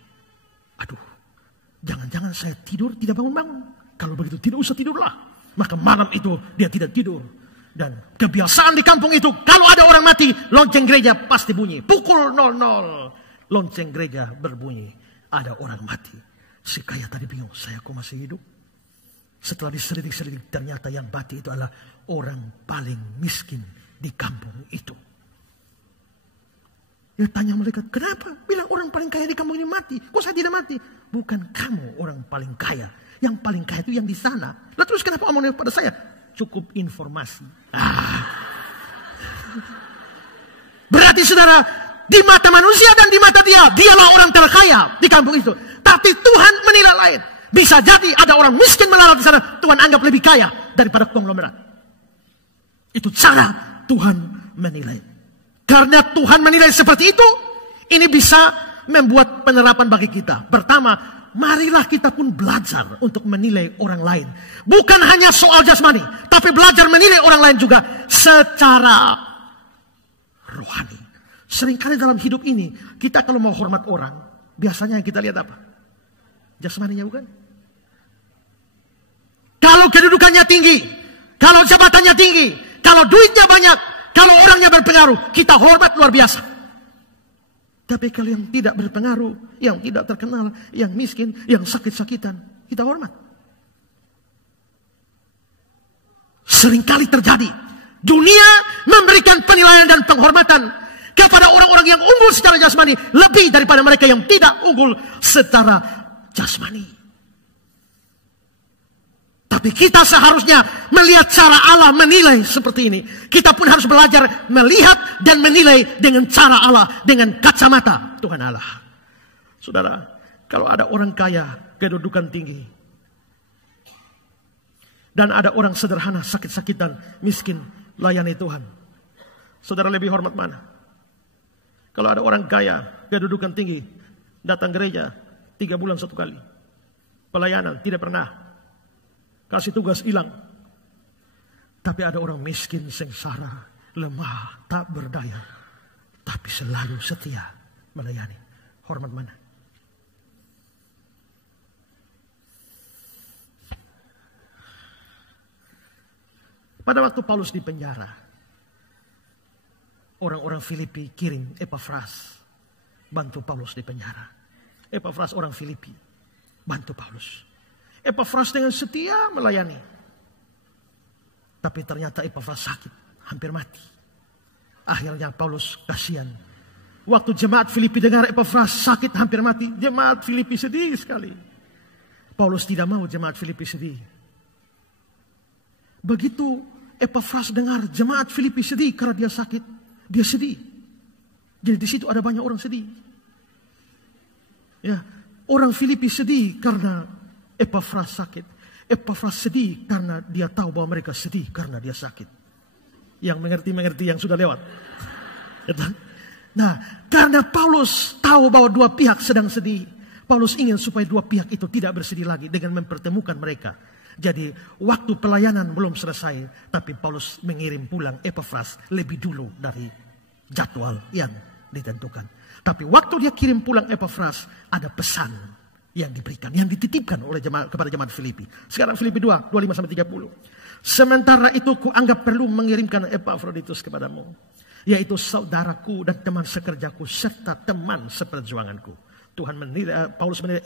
aduh, jangan-jangan saya tidur tidak bangun-bangun. Kalau begitu tidak usah tidurlah. Maka malam itu dia tidak tidur. Dan kebiasaan di kampung itu, kalau ada orang mati, lonceng gereja pasti bunyi. Pukul 00, lonceng gereja berbunyi. Ada orang mati. Si kaya tadi bingung, saya kok masih hidup? Setelah diselidik-selidik, ternyata yang mati itu adalah orang paling miskin di kampung itu. Dia tanya malaikat, kenapa? Bilang orang paling kaya di kampung ini mati. Kok saya tidak mati? Bukan kamu orang paling kaya. Yang paling kaya itu yang di sana. Lalu terus kenapa omongnya pada saya? Cukup informasi. Berarti saudara, di mata manusia dan di mata dia, dialah orang terkaya di kampung itu. Tapi Tuhan menilai lain. Bisa jadi ada orang miskin melarat di sana, Tuhan anggap lebih kaya daripada konglomerat. Itu cara Tuhan menilai. Karena Tuhan menilai seperti itu, ini bisa membuat penerapan bagi kita. Pertama, marilah kita pun belajar untuk menilai orang lain. Bukan hanya soal jasmani, tapi belajar menilai orang lain juga secara rohani. Seringkali dalam hidup ini, kita kalau mau hormat orang, biasanya yang kita lihat apa? Jasmaninya bukan? Kalau kedudukannya tinggi, kalau jabatannya tinggi, kalau duitnya banyak, kalau orangnya berpengaruh, kita hormat luar biasa. Tapi kalau yang tidak berpengaruh, yang tidak terkenal, yang miskin, yang sakit-sakitan, kita hormat. Seringkali terjadi, dunia memberikan penilaian dan penghormatan kepada orang-orang yang unggul secara jasmani lebih daripada mereka yang tidak unggul secara jasmani. Tapi kita seharusnya melihat cara Allah menilai seperti ini. Kita pun harus belajar melihat dan menilai dengan cara Allah, dengan kacamata Tuhan Allah. Saudara, kalau ada orang kaya, kedudukan tinggi, dan ada orang sederhana, sakit-sakitan, miskin, layani Tuhan, saudara lebih hormat mana? Kalau ada orang kaya, kedudukan tinggi, datang gereja 3 bulan 1 kali, pelayanan, tidak pernah. Kasih tugas hilang. Tapi ada orang miskin, sengsara, lemah, tak berdaya, tapi selalu setia melayani. Hormat mana? Pada waktu Paulus di penjara, orang-orang Filipi kirim Epafras bantu Paulus di penjara. Epafras orang Filipi bantu Paulus. Epafras dengan setia melayani. Tapi ternyata Epafras sakit, hampir mati. Akhirnya Paulus kasihan. Waktu jemaat Filipi dengar Epafras sakit hampir mati, jemaat Filipi sedih sekali. Paulus tidak mau jemaat Filipi sedih. Begitu Epafras dengar jemaat Filipi sedih karena dia sakit, dia sedih. Jadi di situ ada banyak orang sedih. Ya, orang Filipi sedih karena Epafras sakit. Epafras sedih karena dia tahu bahwa mereka sedih karena dia sakit. Yang mengerti yang sudah lewat. Nah, karena Paulus tahu bahwa dua pihak sedang sedih, Paulus ingin supaya dua pihak itu tidak bersedih lagi dengan mempertemukan mereka. Jadi waktu pelayanan belum selesai, tapi Paulus mengirim pulang Epafras lebih dulu dari jadwal yang ditentukan. Tapi waktu dia kirim pulang Epafras, ada pesan yang diberikan, yang dititipkan oleh kepada jemaat Filipi. Sekarang Filipi 2, 25-30. Sementara itu kuanggap perlu mengirimkan Epafroditus kepadamu, yaitu saudaraku dan teman sekerjaku serta teman seperjuanganku. Paulus menilai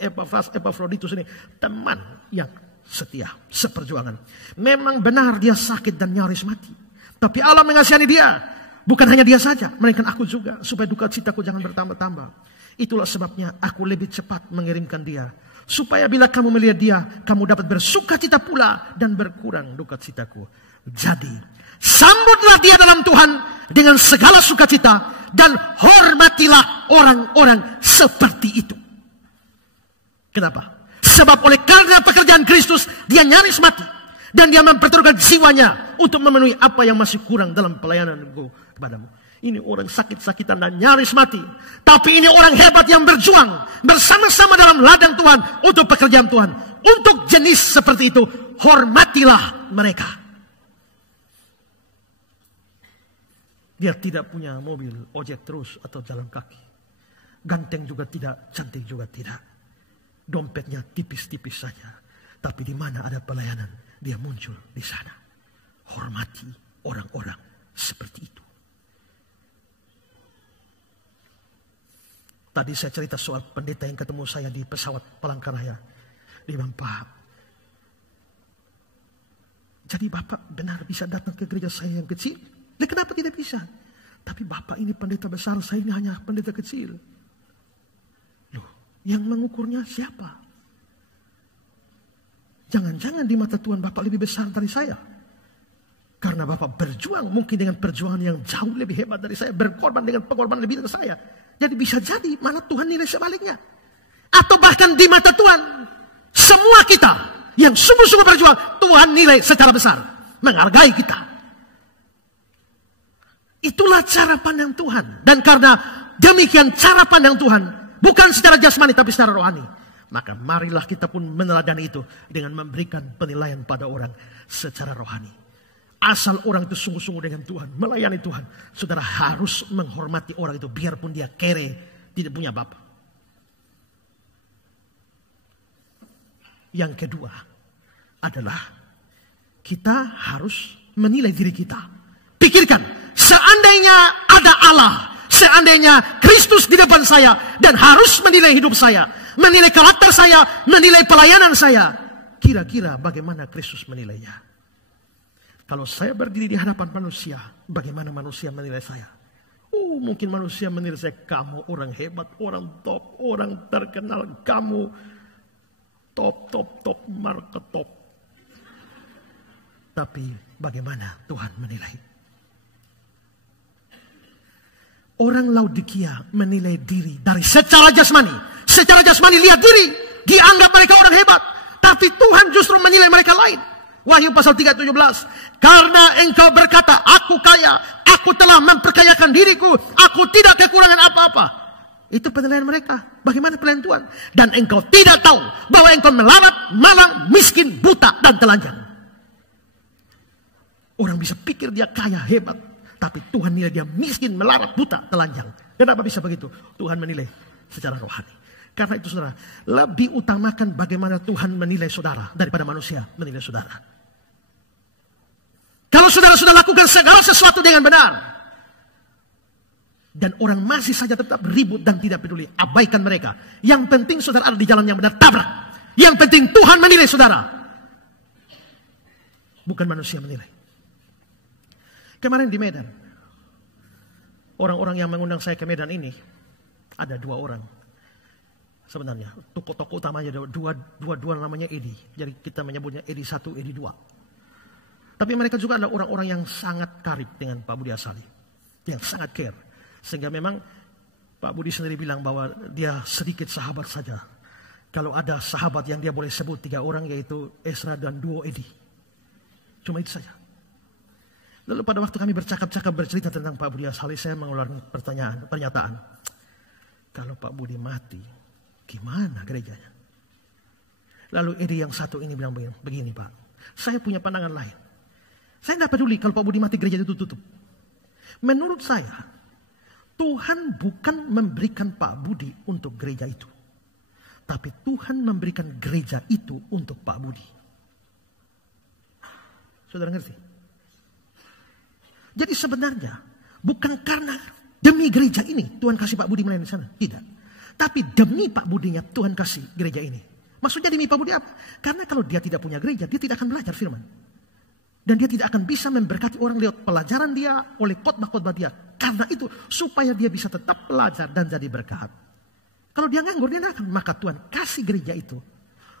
Epafroditus ini teman yang setia, seperjuangan. Memang benar dia sakit dan nyaris mati, tapi Allah mengasihani dia. Bukan hanya dia saja, melainkan aku juga, supaya duka citaku jangan bertambah-tambah. Itulah sebabnya aku lebih cepat mengirimkan dia, supaya bila kamu melihat dia, kamu dapat bersuka cita pula dan berkurang duka citaku. Jadi sambutlah dia dalam Tuhan dengan segala sukacita dan hormatilah orang-orang seperti itu. Kenapa? Sebab oleh karena pekerjaan Kristus dia nyaris mati, dan dia mempertaruhkan jiwanya untuk memenuhi apa yang masih kurang dalam pelayananku kepadamu. Ini orang sakit-sakitan dan nyaris mati, tapi ini orang hebat yang berjuang bersama-sama dalam ladang Tuhan untuk pekerjaan Tuhan. Untuk jenis seperti itu, hormatilah mereka. Dia tidak punya mobil, ojek terus atau jalan kaki. Ganteng juga tidak, cantik juga tidak. Dompetnya tipis-tipis saja. Tapi di mana ada pelayanan, dia muncul di sana. Hormati orang-orang seperti itu. Tadi saya cerita soal pendeta yang ketemu saya di pesawat Palangkaraya. Dia bilang, Pak, jadi Bapak benar bisa datang ke gereja saya yang kecil? Kenapa tidak bisa? Tapi Bapak ini pendeta besar, saya ini hanya pendeta kecil. Loh, yang mengukurnya siapa? Jangan-jangan di mata Tuhan Bapak lebih besar dari saya. Karena Bapak berjuang mungkin dengan perjuangan yang jauh lebih hebat dari saya. Berkorban dengan pengorbanan lebih dari saya. Jadi bisa jadi malah Tuhan nilai sebaliknya. Atau bahkan di mata Tuhan, semua kita yang sungguh-sungguh berjuang, Tuhan nilai secara besar. Menghargai kita. Itulah cara pandang Tuhan. Dan karena demikian cara pandang Tuhan, bukan secara jasmani tapi secara rohani, maka marilah kita pun meneladani itu dengan memberikan penilaian pada orang secara rohani. Asal orang itu sungguh-sungguh dengan Tuhan, melayani Tuhan, saudara harus menghormati orang itu biarpun dia kere, tidak punya bapak. Yang kedua adalah kita harus menilai diri kita. Pikirkan, seandainya ada Allah, seandainya Kristus di depan saya dan harus menilai hidup saya, menilai karakter saya, menilai pelayanan saya, kira-kira bagaimana Kristus menilainya? Kalau saya berdiri di hadapan manusia, bagaimana manusia menilai saya? Mungkin manusia menilai saya, kamu orang hebat, orang top, orang terkenal, kamu top, market top. Tapi bagaimana Tuhan menilai? Orang Laodikia menilai diri dari secara jasmani. Secara jasmani lihat diri, dianggap mereka orang hebat. Tapi Tuhan justru menilai mereka lain. Wahyu pasal 3:17. Karena engkau berkata, aku kaya, aku telah memperkayakan diriku, aku tidak kekurangan apa-apa. Itu penilaian mereka. Bagaimana penilaian Tuhan? Dan engkau tidak tahu bahwa engkau melarat, malang, miskin, buta, dan telanjang. Orang bisa pikir dia kaya, hebat. Tapi Tuhan nilai dia miskin, melarat, buta, telanjang. Kenapa bisa begitu? Tuhan menilai secara rohani. Karena itu saudara, lebih utamakan bagaimana Tuhan menilai saudara daripada manusia menilai saudara. Kalau saudara sudah lakukan segala sesuatu dengan benar, dan orang masih saja tetap ribut dan tidak peduli, abaikan mereka. Yang penting saudara ada di jalan yang benar, tabrak. Yang penting Tuhan menilai saudara, bukan manusia menilai. Kemarin di Medan, orang-orang yang mengundang saya ke Medan ini, ada 2 orang. Sebenarnya, tokoh-tokoh utamanya dua namanya Edi. Jadi kita menyebutnya Edi 1, Edi 2. Tapi mereka juga adalah orang-orang yang sangat karib dengan Pak Budi Asali. Yang sangat care. Sehingga memang Pak Budi sendiri bilang bahwa dia sedikit sahabat saja. Kalau ada sahabat yang dia boleh sebut 3 orang, yaitu Esra dan duo Edi. Cuma itu saja. Lalu pada waktu kami bercakap-cakap bercerita tentang Pak Budi Asali, saya mengeluarkan pernyataan. Kalau Pak Budi mati, gimana gerejanya? Lalu Edi yang satu ini bilang begini, Pak. Saya punya pandangan lain. Saya tidak peduli kalau Pak Budi mati gereja itu tutup. Menurut saya, Tuhan bukan memberikan Pak Budi untuk gereja itu. Tapi Tuhan memberikan gereja itu untuk Pak Budi. Saudara ngerti? Jadi sebenarnya bukan karena demi gereja ini Tuhan kasih Pak Budi melayani di sana. Tidak. Tapi demi Pak Budinya Tuhan kasih gereja ini. Maksudnya demi Pak Budi apa? Karena kalau dia tidak punya gereja, dia tidak akan belajar firman. Dan dia tidak akan bisa memberkati orang lewat pelajaran dia, oleh khotbah-khotbah dia. Karena itu, supaya dia bisa tetap belajar dan jadi berkat. Kalau dia nganggur, dia tidak akan. Maka Tuhan kasih gereja itu.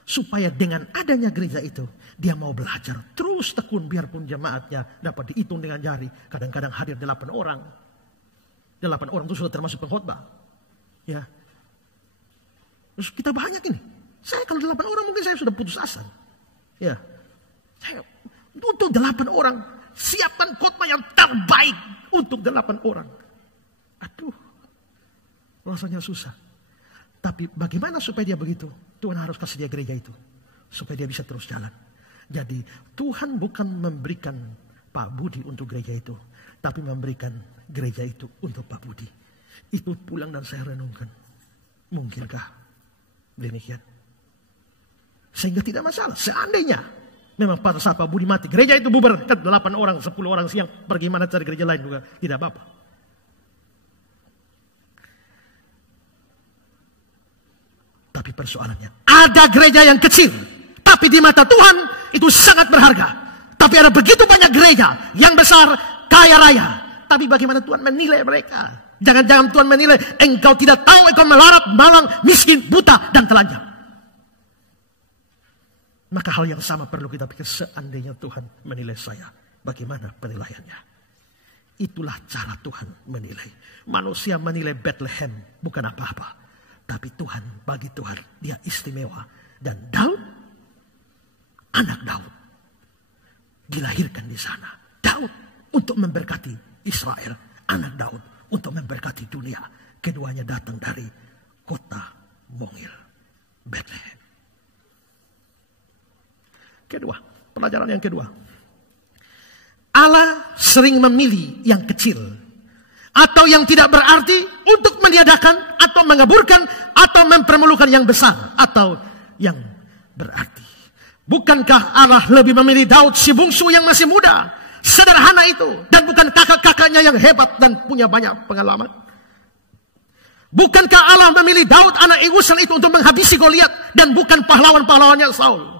Supaya dengan adanya gereja itu, dia mau belajar. Terus tekun, biarpun jemaatnya dapat dihitung dengan jari. Kadang-kadang hadir 8 orang. 8 orang itu sudah termasuk pengkhotbah. Ya. Terus kita banyak ini. Saya kalau 8 orang mungkin saya sudah putus asa. Ya. Saya untuk 8 orang, siapkan khotbah yang terbaik untuk 8 orang. Aduh, rasanya susah. Tapi bagaimana supaya dia begitu? Tuhan harus kasih dia gereja itu. Supaya dia bisa terus jalan. Jadi Tuhan bukan memberikan Pak Budi untuk gereja itu. Tapi memberikan gereja itu untuk Pak Budi. Itu pulang dan saya renungkan. Mungkinkah demikian? Sehingga tidak masalah. Seandainya memang pada saat Pak Budi mati, gereja itu bubar, 8 orang, 10 orang siang, pergi mana cari gereja lain juga, tidak apa-apa. Tapi persoalannya, ada gereja yang kecil, tapi di mata Tuhan itu sangat berharga. Tapi ada begitu banyak gereja yang besar, kaya raya. Tapi bagaimana Tuhan menilai mereka? Jangan-jangan Tuhan menilai, engkau tidak tahu engkau melarat, malang, miskin, buta, dan telanjang. Maka hal yang sama perlu kita pikir, seandainya Tuhan menilai saya, bagaimana penilaiannya? Itulah cara Tuhan menilai. Manusia menilai Bethlehem bukan apa-apa. Tapi Tuhan, bagi Tuhan, dia istimewa. Dan Daud, anak Daud, dilahirkan di sana. Daud untuk memberkati Israel. Anak Daud untuk memberkati dunia. Keduanya datang dari kota mungil, Bethlehem. Kedua, pelajaran yang kedua. Allah sering memilih yang kecil atau yang tidak berarti untuk meniadakan atau mengaburkan atau mempermalukan yang besar atau yang berarti. Bukankah Allah lebih memilih Daud si bungsu yang masih muda, sederhana itu, dan bukan kakak-kakaknya yang hebat dan punya banyak pengalaman? Bukankah Allah memilih Daud anak ingusan itu untuk menghabisi Goliat dan bukan pahlawan-pahlawannya Saul?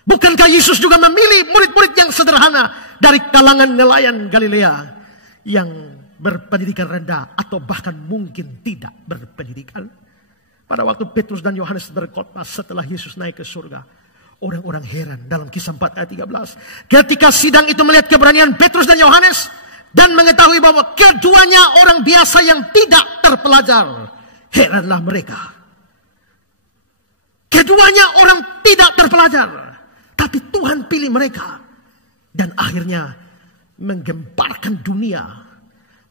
Bukankah Yesus juga memilih murid-murid yang sederhana dari kalangan nelayan Galilea yang berpendidikan rendah atau bahkan mungkin tidak berpendidikan? Pada waktu Petrus dan Yohanes berkhotbah setelah Yesus naik ke surga, orang-orang heran dalam Kisah 4 ayat 13. Ketika sidang itu melihat keberanian Petrus dan Yohanes dan mengetahui bahwa keduanya orang biasa yang tidak terpelajar, heranlah mereka. Keduanya orang tidak terpelajar, tapi Tuhan pilih mereka. Dan akhirnya menggemparkan dunia,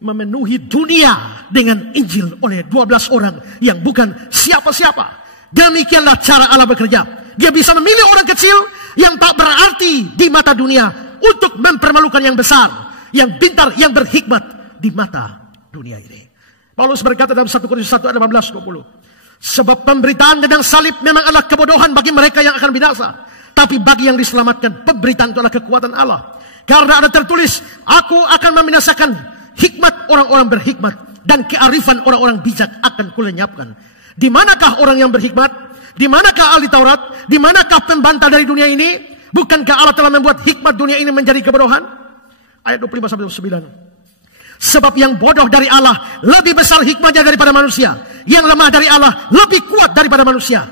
memenuhi dunia dengan Injil oleh 12 orang yang bukan siapa-siapa. Demikianlah cara Allah bekerja. Dia bisa memilih orang kecil yang tak berarti di mata dunia untuk mempermalukan yang besar, yang pintar, yang berhikmat di mata dunia ini. Paulus berkata dalam 1 Korintus 1 ayat 18-20. Sebab pemberitaan tentang salib memang adalah kebodohan bagi mereka yang akan binasa. Tapi bagi yang diselamatkan, pemberitaan itu adalah kekuatan Allah. Karena ada tertulis, aku akan membinasakan hikmat orang-orang berhikmat, dan kearifan orang-orang bijak akan kulenyapkan. Di manakah orang yang berhikmat? Di manakah ahli Taurat? Di manakah pembantah dari dunia ini? Bukankah Allah telah membuat hikmat dunia ini menjadi kebodohan? Ayat 25-29. Sebab yang bodoh dari Allah lebih besar hikmatnya daripada manusia. Yang lemah dari Allah lebih kuat daripada manusia.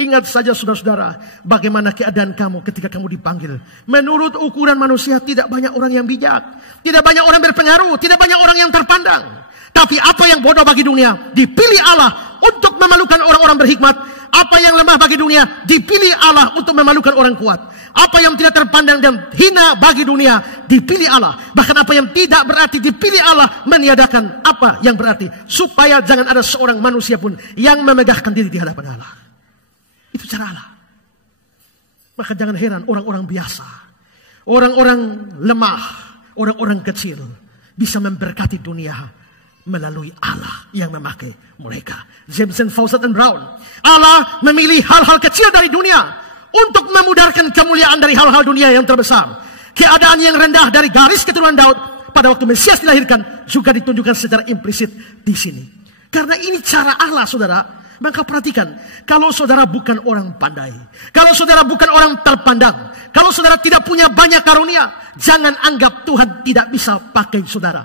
Ingat saja saudara-saudara, bagaimana keadaan kamu ketika kamu dipanggil. Menurut ukuran manusia tidak banyak orang yang bijak. Tidak banyak orang berpengaruh. Tidak banyak orang yang terpandang. Tapi apa yang bodoh bagi dunia, dipilih Allah untuk memalukan orang-orang berhikmat. Apa yang lemah bagi dunia, dipilih Allah untuk memalukan orang kuat. Apa yang tidak terpandang dan hina bagi dunia, dipilih Allah. Bahkan apa yang tidak berarti, dipilih Allah meniadakan apa yang berarti. Supaya jangan ada seorang manusia pun yang memegahkan diri di hadapan Allah. Itu cara Allah. Maka jangan heran orang-orang biasa, orang-orang lemah, orang-orang kecil bisa memberkati dunia melalui Allah yang memakai mereka. Jameson, Fawcett dan Brown. Allah memilih hal-hal kecil dari dunia untuk memudarkan kemuliaan dari hal-hal dunia yang terbesar. Keadaan yang rendah dari garis keturunan Daud pada waktu Mesias dilahirkan juga ditunjukkan secara implisit di sini. Karena ini cara Allah, saudara. Maka perhatikan, kalau saudara bukan orang pandai, kalau saudara bukan orang terpandang, kalau saudara tidak punya banyak karunia, jangan anggap Tuhan tidak bisa pakai saudara.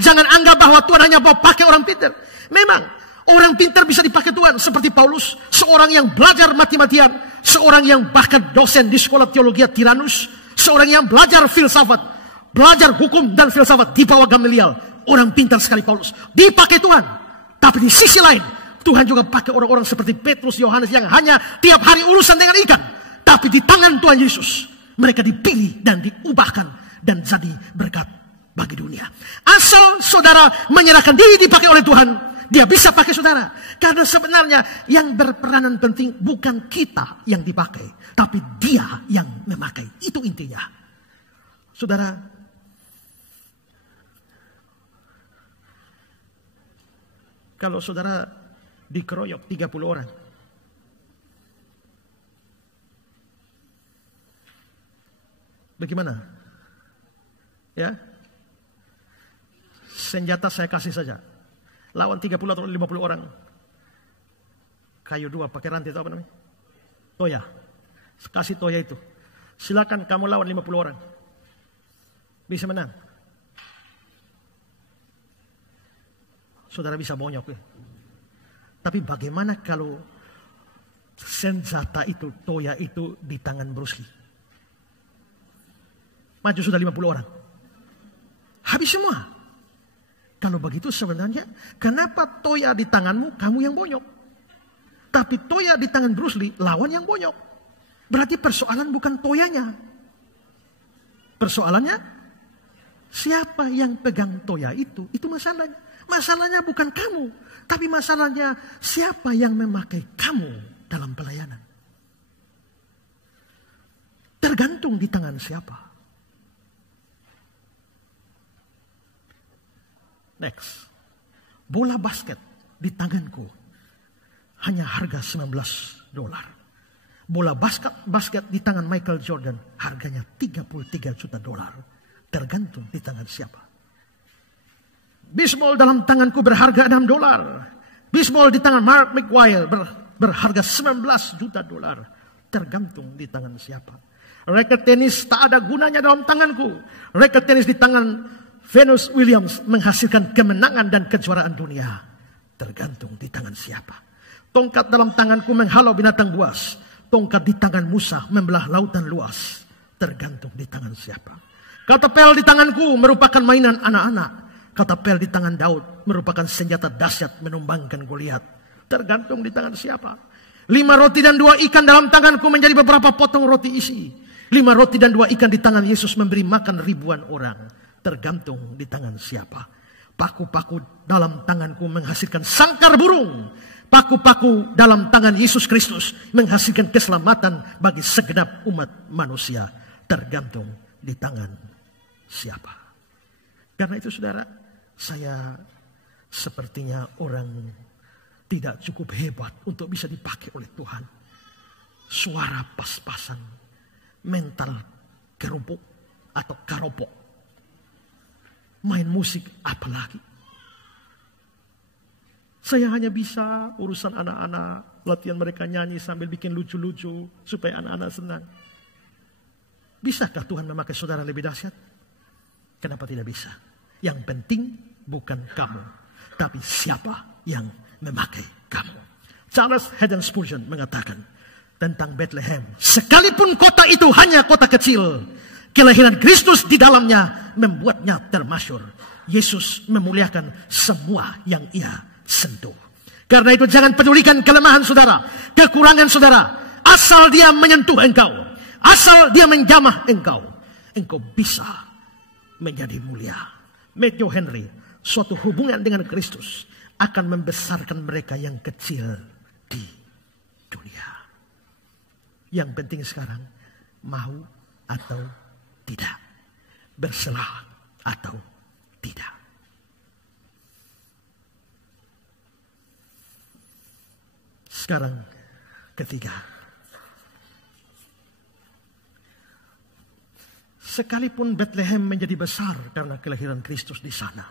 Jangan anggap bahwa Tuhan hanya mau pakai orang pintar. Memang orang pintar bisa dipakai Tuhan, seperti Paulus, seorang yang belajar mati-matian, seorang yang bahkan dosen di sekolah teologi Tyrannus, seorang yang belajar filsafat, belajar hukum dan filsafat di bawah Gamaliel. Orang pintar sekali Paulus, dipakai Tuhan. Tapi di sisi lain, Tuhan juga pakai orang-orang seperti Petrus, Yohanes yang hanya tiap hari urusan dengan ikan. Tapi di tangan Tuhan Yesus, mereka dipilih dan diubahkan dan jadi berkat bagi dunia. Asal saudara menyerahkan diri dipakai oleh Tuhan, dia bisa pakai saudara. Karena sebenarnya yang berperanan penting bukan kita yang dipakai, tapi dia yang memakai. Itu intinya. Saudara, kalau saudara dikeroyok 30 orang, bagaimana? Ya, senjata saya kasih saja. Lawan 30 atau 50 orang. Kayu 2 pakai rantai itu apa namanya? Toya. Kasih toya itu. Silakan kamu lawan 50 orang. Bisa menang. Saudara bisa bonyok ya. Tapi bagaimana kalau senjata itu, toya itu di tangan Bruce Lee? Maju sudah 50 orang. Habis semua. Kalau begitu sebenarnya, kenapa toya di tanganmu, kamu yang bonyok? Tapi toya di tangan Bruce Lee, lawan yang bonyok. Berarti persoalan bukan toyanya. Persoalannya, siapa yang pegang toya itu masalahnya. Masalahnya bukan kamu, tapi masalahnya siapa yang memakai kamu dalam pelayanan. Tergantung di tangan siapa. Next. Bola basket di tanganku hanya harga $19. Bola basket di tangan Michael Jordan harganya $33 juta. Tergantung di tangan siapa. Bisbol dalam tanganku berharga $6. Bisbol di tangan Mark McGwire berharga $19 juta. Tergantung di tangan siapa. Raket tenis tak ada gunanya dalam tanganku. Raket tenis di tangan Venus Williams menghasilkan kemenangan dan kejuaraan dunia. Tergantung di tangan siapa. Tongkat dalam tanganku menghalau binatang buas. Tongkat di tangan Musa membelah lautan luas. Tergantung di tangan siapa. Katapel di tanganku merupakan mainan anak-anak. Katapel di tangan Daud merupakan senjata dahsyat menumbangkan Goliat. Tergantung di tangan siapa. 5 roti dan 2 ikan dalam tanganku menjadi beberapa potong roti isi. 5 roti dan 2 ikan di tangan Yesus memberi makan ribuan orang. Tergantung di tangan siapa. Paku-paku dalam tanganku menghasilkan sangkar burung. Paku-paku dalam tangan Yesus Kristus menghasilkan keselamatan bagi segenap umat manusia. Tergantung di tangan siapa. Karena itu saudara, saya sepertinya orang tidak cukup hebat untuk bisa dipakai oleh Tuhan. Suara pas-pasan, mental kerupuk atau karopok. Main musik apalagi. Saya hanya bisa urusan anak-anak, latihan mereka nyanyi sambil bikin lucu-lucu supaya anak-anak senang. Bisakah Tuhan memakai saudara lebih dahsyat? Kenapa tidak bisa? Yang penting bukan kamu, tapi siapa yang memakai kamu. Charles Haddon Spurgeon mengatakan tentang Bethlehem, sekalipun kota itu hanya kota kecil, kelahiran Kristus di dalamnya membuatnya termasyhur. Yesus memuliakan semua yang ia sentuh. Karena itu jangan pedulikan kelemahan saudara, kekurangan saudara. Asal dia menyentuh engkau, asal dia menjamah engkau, engkau bisa menjadi mulia. Matthew Henry, suatu hubungan dengan Kristus akan membesarkan mereka yang kecil di dunia. Yang penting sekarang, mau atau tidak, berserah atau tidak. Sekarang ketiga, sekalipun Bethlehem menjadi besar karena kelahiran Kristus di sana,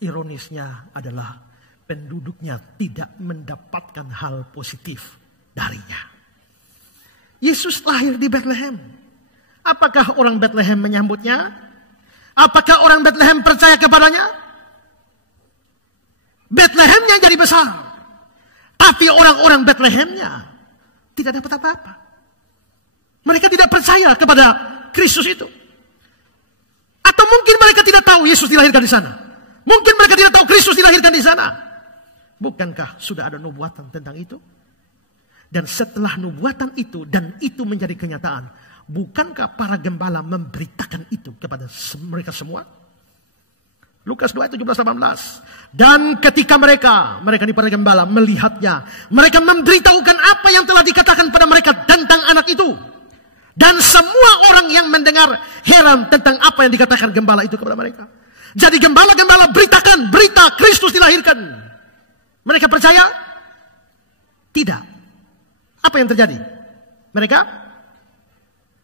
ironisnya adalah penduduknya tidak mendapatkan hal positif darinya. Yesus lahir di Bethlehem. Apakah orang Bethlehem menyambutnya? Apakah orang Bethlehem percaya kepadanya? Bethlehemnya jadi besar, tapi orang-orang Bethlehemnya tidak dapat apa-apa. Mereka tidak percaya kepada Kristus itu. Atau mungkin mereka tidak tahu Yesus dilahirkan di sana. Mungkin mereka tidak tahu Kristus dilahirkan di sana. Bukankah sudah ada nubuatan tentang itu? Dan setelah nubuatan itu dan itu menjadi kenyataan, bukankah para gembala memberitakan itu kepada mereka semua? Lukas 2 ayat 17-18. Dan ketika mereka ini para gembala melihatnya, mereka memberitahukan apa yang telah dikatakan pada mereka tentang anak itu. Dan semua orang yang mendengar heran tentang apa yang dikatakan gembala itu kepada mereka. Jadi gembala-gembala beritakan berita Kristus dilahirkan. Mereka percaya? Tidak. Apa yang terjadi? Mereka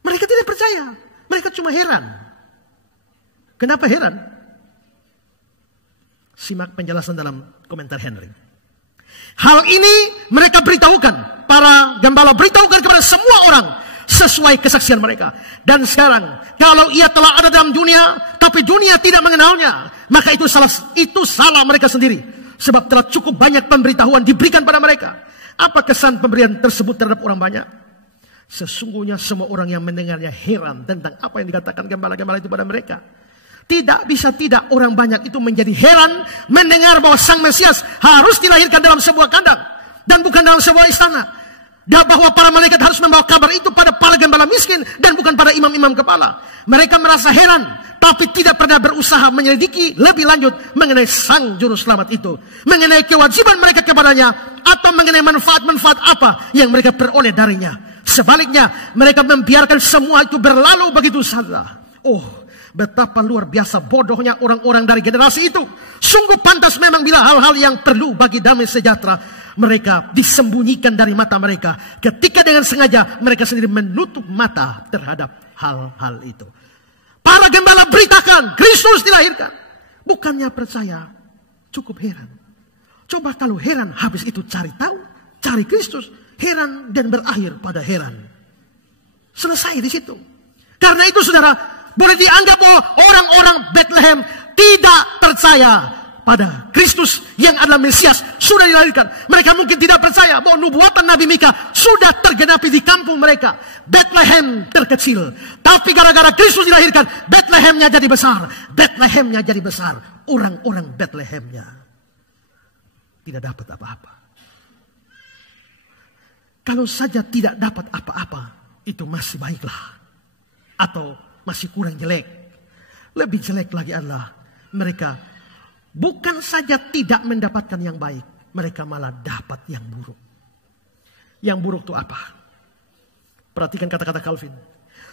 tidak percaya. Mereka cuma heran. Kenapa heran? Simak penjelasan dalam komentar Henry. Hal ini mereka beritahukan, para gembala beritahukan kepada semua orang sesuai kesaksian mereka. Dan sekarang, kalau ia telah ada dalam dunia, tapi dunia tidak mengenalnya, maka itu salah mereka sendiri. Sebab telah cukup banyak pemberitahuan diberikan pada mereka. Apa kesan pemberian tersebut terhadap orang banyak? Sesungguhnya semua orang yang mendengarnya heran tentang apa yang dikatakan gembala-gembala itu pada mereka. Tidak bisa tidak orang banyak itu menjadi heran mendengar bahwa Sang Mesias harus dilahirkan dalam sebuah kandang dan bukan dalam sebuah istana. Dan bahwa para malaikat harus membawa kabar itu pada para gembala miskin dan bukan pada imam-imam kepala. Mereka merasa heran, tapi tidak pernah berusaha menyelidiki lebih lanjut mengenai Sang Juru Selamat itu, mengenai kewajiban mereka kepadanya, atau mengenai manfaat-manfaat apa yang mereka peroleh darinya. Sebaliknya, mereka membiarkan semua itu berlalu begitu saja. Oh, betapa luar biasa bodohnya orang-orang dari generasi itu. Sungguh pantas memang bila hal-hal yang perlu bagi damai sejahtera mereka disembunyikan dari mata mereka, ketika dengan sengaja mereka sendiri menutup mata terhadap hal-hal itu. Para gembala beritakan Kristus dilahirkan. Bukannya percaya, cukup heran. Coba kalau heran habis itu cari tahu, cari Kristus. Heran dan berakhir pada heran. Selesai di situ. Karena itu saudara, boleh dianggap bahwa orang-orang Bethlehem tidak percaya pada Kristus yang adalah Mesias sudah dilahirkan. Mereka mungkin tidak percaya bahwa nubuatan Nabi Mika sudah tergenapi di kampung mereka. Bethlehem terkecil, tapi gara-gara Kristus dilahirkan, Bethlehemnya jadi besar. Bethlehemnya jadi besar. Orang-orang Bethlehemnya tidak dapat apa-apa. Kalau saja tidak dapat apa-apa, itu masih baiklah. Atau masih kurang jelek. Lebih jelek lagi adalah mereka bukan saja tidak mendapatkan yang baik, mereka malah dapat yang buruk. Yang buruk itu apa? Perhatikan kata-kata Calvin.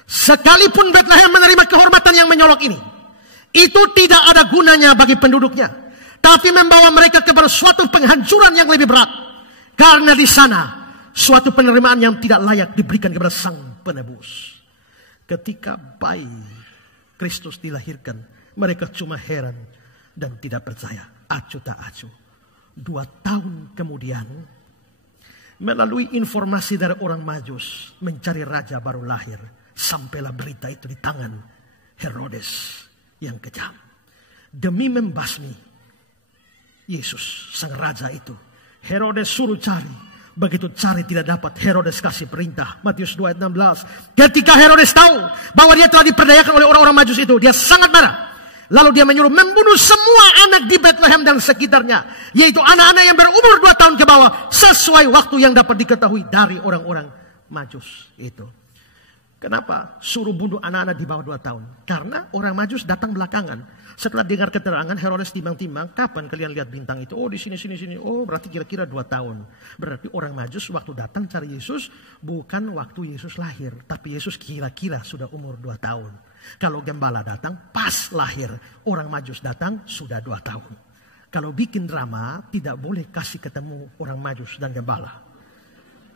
Sekalipun Bethlehem menerima kehormatan yang menyolok ini, itu tidak ada gunanya bagi penduduknya, tapi membawa mereka kepada suatu penghancuran yang lebih berat. Karena di sana suatu penerimaan yang tidak layak diberikan kepada Sang Penebus. Ketika bayi Kristus dilahirkan, mereka cuma heran dan tidak percaya. Acuh tak acuh. 2 tahun kemudian, melalui informasi dari orang Majus mencari raja baru lahir, sampailah berita itu di tangan Herodes yang kejam. Demi membasmi Yesus, sang raja itu, Herodes suruh cari. Begitu cari tidak dapat, Herodes kasih perintah. Matius 2 ayat 16. Ketika Herodes tahu bahwa dia telah diperdayakan oleh orang-orang Majus itu, dia sangat marah. Lalu dia menyuruh membunuh semua anak di Bethlehem dan sekitarnya, yaitu anak-anak yang berumur 2 tahun ke bawah, sesuai waktu yang dapat diketahui dari orang-orang Majus itu. Kenapa suruh bunuh anak-anak di bawah 2 tahun? Karena orang Majus datang belakangan. Setelah dengar keterangan, Herodes timbang-timbang, kapan kalian lihat bintang itu? Oh, di sini. Oh, berarti kira-kira 2 tahun. Berarti orang Majus waktu datang cari Yesus, bukan waktu Yesus lahir, tapi Yesus kira-kira sudah umur 2 tahun. Kalau gembala datang pas lahir, orang Majus datang sudah 2 tahun. Kalau bikin drama, tidak boleh kasih ketemu orang Majus dan gembala.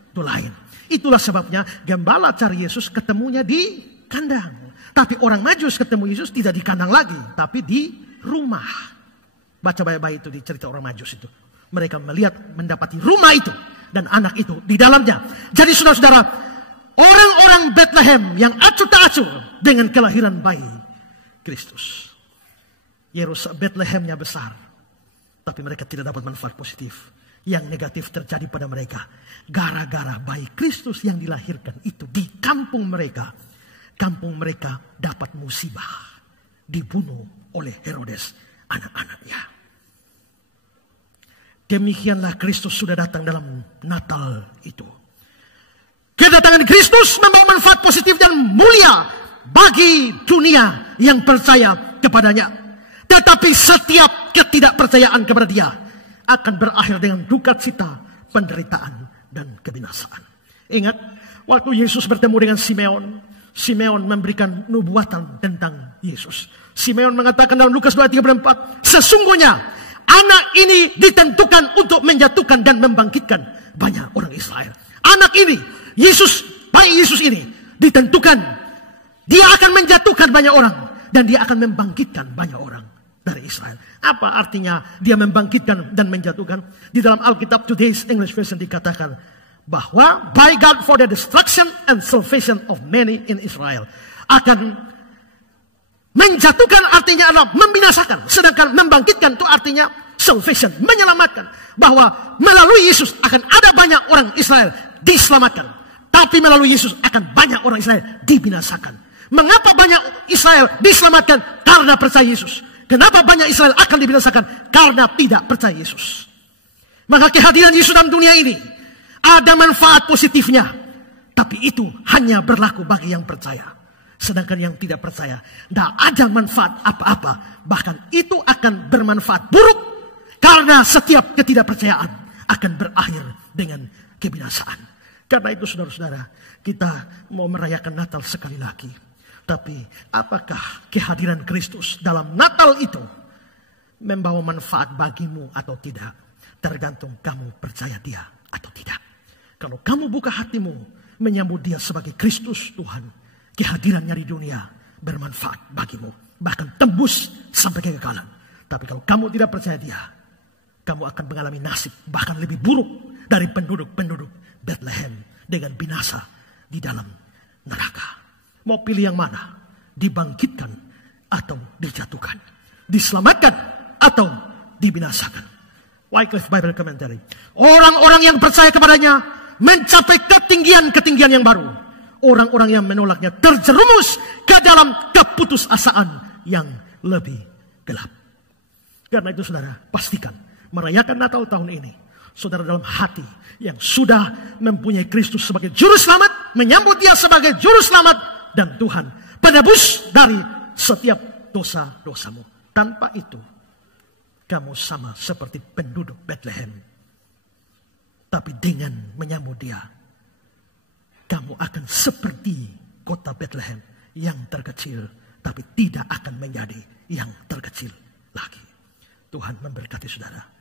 Itu lain. Itulah sebabnya gembala cari Yesus ketemunya di kandang. Tapi orang Majus ketemu Yesus tidak di kandang lagi, tapi di rumah. Baca baik-baik itu di cerita orang Majus itu. Mereka mendapati rumah itu dan anak itu di dalamnya. Jadi saudara-saudara, orang-orang Bethlehem yang acuh tak acuh dengan kelahiran bayi Kristus. Bethlehemnya besar, tapi mereka tidak dapat manfaat positif. Yang negatif terjadi pada mereka gara-gara bayi Kristus yang dilahirkan itu di kampung mereka. Kampung mereka dapat musibah, dibunuh oleh Herodes anak-anaknya. Demikianlah Kristus sudah datang dalam Natal itu. Kedatangan Kristus membawa manfaat positif dan mulia bagi dunia yang percaya kepadanya. Tetapi setiap ketidakpercayaan kepada Dia akan berakhir dengan duka cita, penderitaan, dan kebinasaan. Ingat, waktu Yesus bertemu dengan Simeon memberikan nubuatan tentang Yesus. Simeon mengatakan dalam Lukas 2:34, sesungguhnya anak ini ditentukan untuk menjatuhkan dan membangkitkan banyak orang Israel. Anak ini, bayi Yesus ini ditentukan, dia akan menjatuhkan banyak orang dan dia akan membangkitkan banyak orang dari Israel. Apa artinya dia membangkitkan dan menjatuhkan? Di dalam Alkitab Today's English Version dikatakan bahwa by God for the destruction and salvation of many in Israel. Akan menjatuhkan artinya adalah membinasakan, sedangkan membangkitkan itu artinya salvation, menyelamatkan. Bahwa melalui Yesus akan ada banyak orang Israel diselamatkan, tapi melalui Yesus akan banyak orang Israel dibinasakan. Mengapa banyak Israel diselamatkan? Karena percaya Yesus. Kenapa banyak Israel akan dibinasakan? Karena tidak percaya Yesus. Maka kehadiran Yesus dalam dunia ini ada manfaat positifnya, tapi itu hanya berlaku bagi yang percaya. Sedangkan yang tidak percaya, tidak ada manfaat apa-apa. Bahkan itu akan bermanfaat buruk, karena setiap ketidakpercayaan akan berakhir dengan kebinasaan. Karena itu saudara-saudara, kita mau merayakan Natal sekali lagi. Tapi apakah kehadiran Kristus dalam Natal itu membawa manfaat bagimu atau tidak? Tergantung kamu percaya Dia atau tidak. Kalau kamu buka hatimu menyambut Dia sebagai Kristus Tuhan, kehadirannya di dunia bermanfaat bagimu, bahkan tembus sampai kekekalan. Tapi kalau kamu tidak percaya Dia, kamu akan mengalami nasib bahkan lebih buruk dari penduduk-penduduk Bethlehem dengan binasa di dalam neraka. Mau pilih yang mana? Dibangkitkan atau dijatuhkan? Diselamatkan atau dibinasakan? Wycliffe Bible Commentary. Orang-orang yang percaya kepadanya mencapai ketinggian-ketinggian yang baru. Orang-orang yang menolaknya terjerumus ke dalam keputusasaan yang lebih gelap. Karena itu saudara, pastikan merayakan Natal tahun ini, saudara dalam hati yang sudah mempunyai Kristus sebagai juru selamat, menyambut Dia sebagai juru selamat dan Tuhan, penebus dari setiap dosa-dosamu. Tanpa itu, kamu sama seperti penduduk Bethlehem. Tapi dengan menyambut dia, kamu akan seperti kota Bethlehem yang terkecil, tapi tidak akan menjadi yang terkecil lagi. Tuhan memberkati saudara.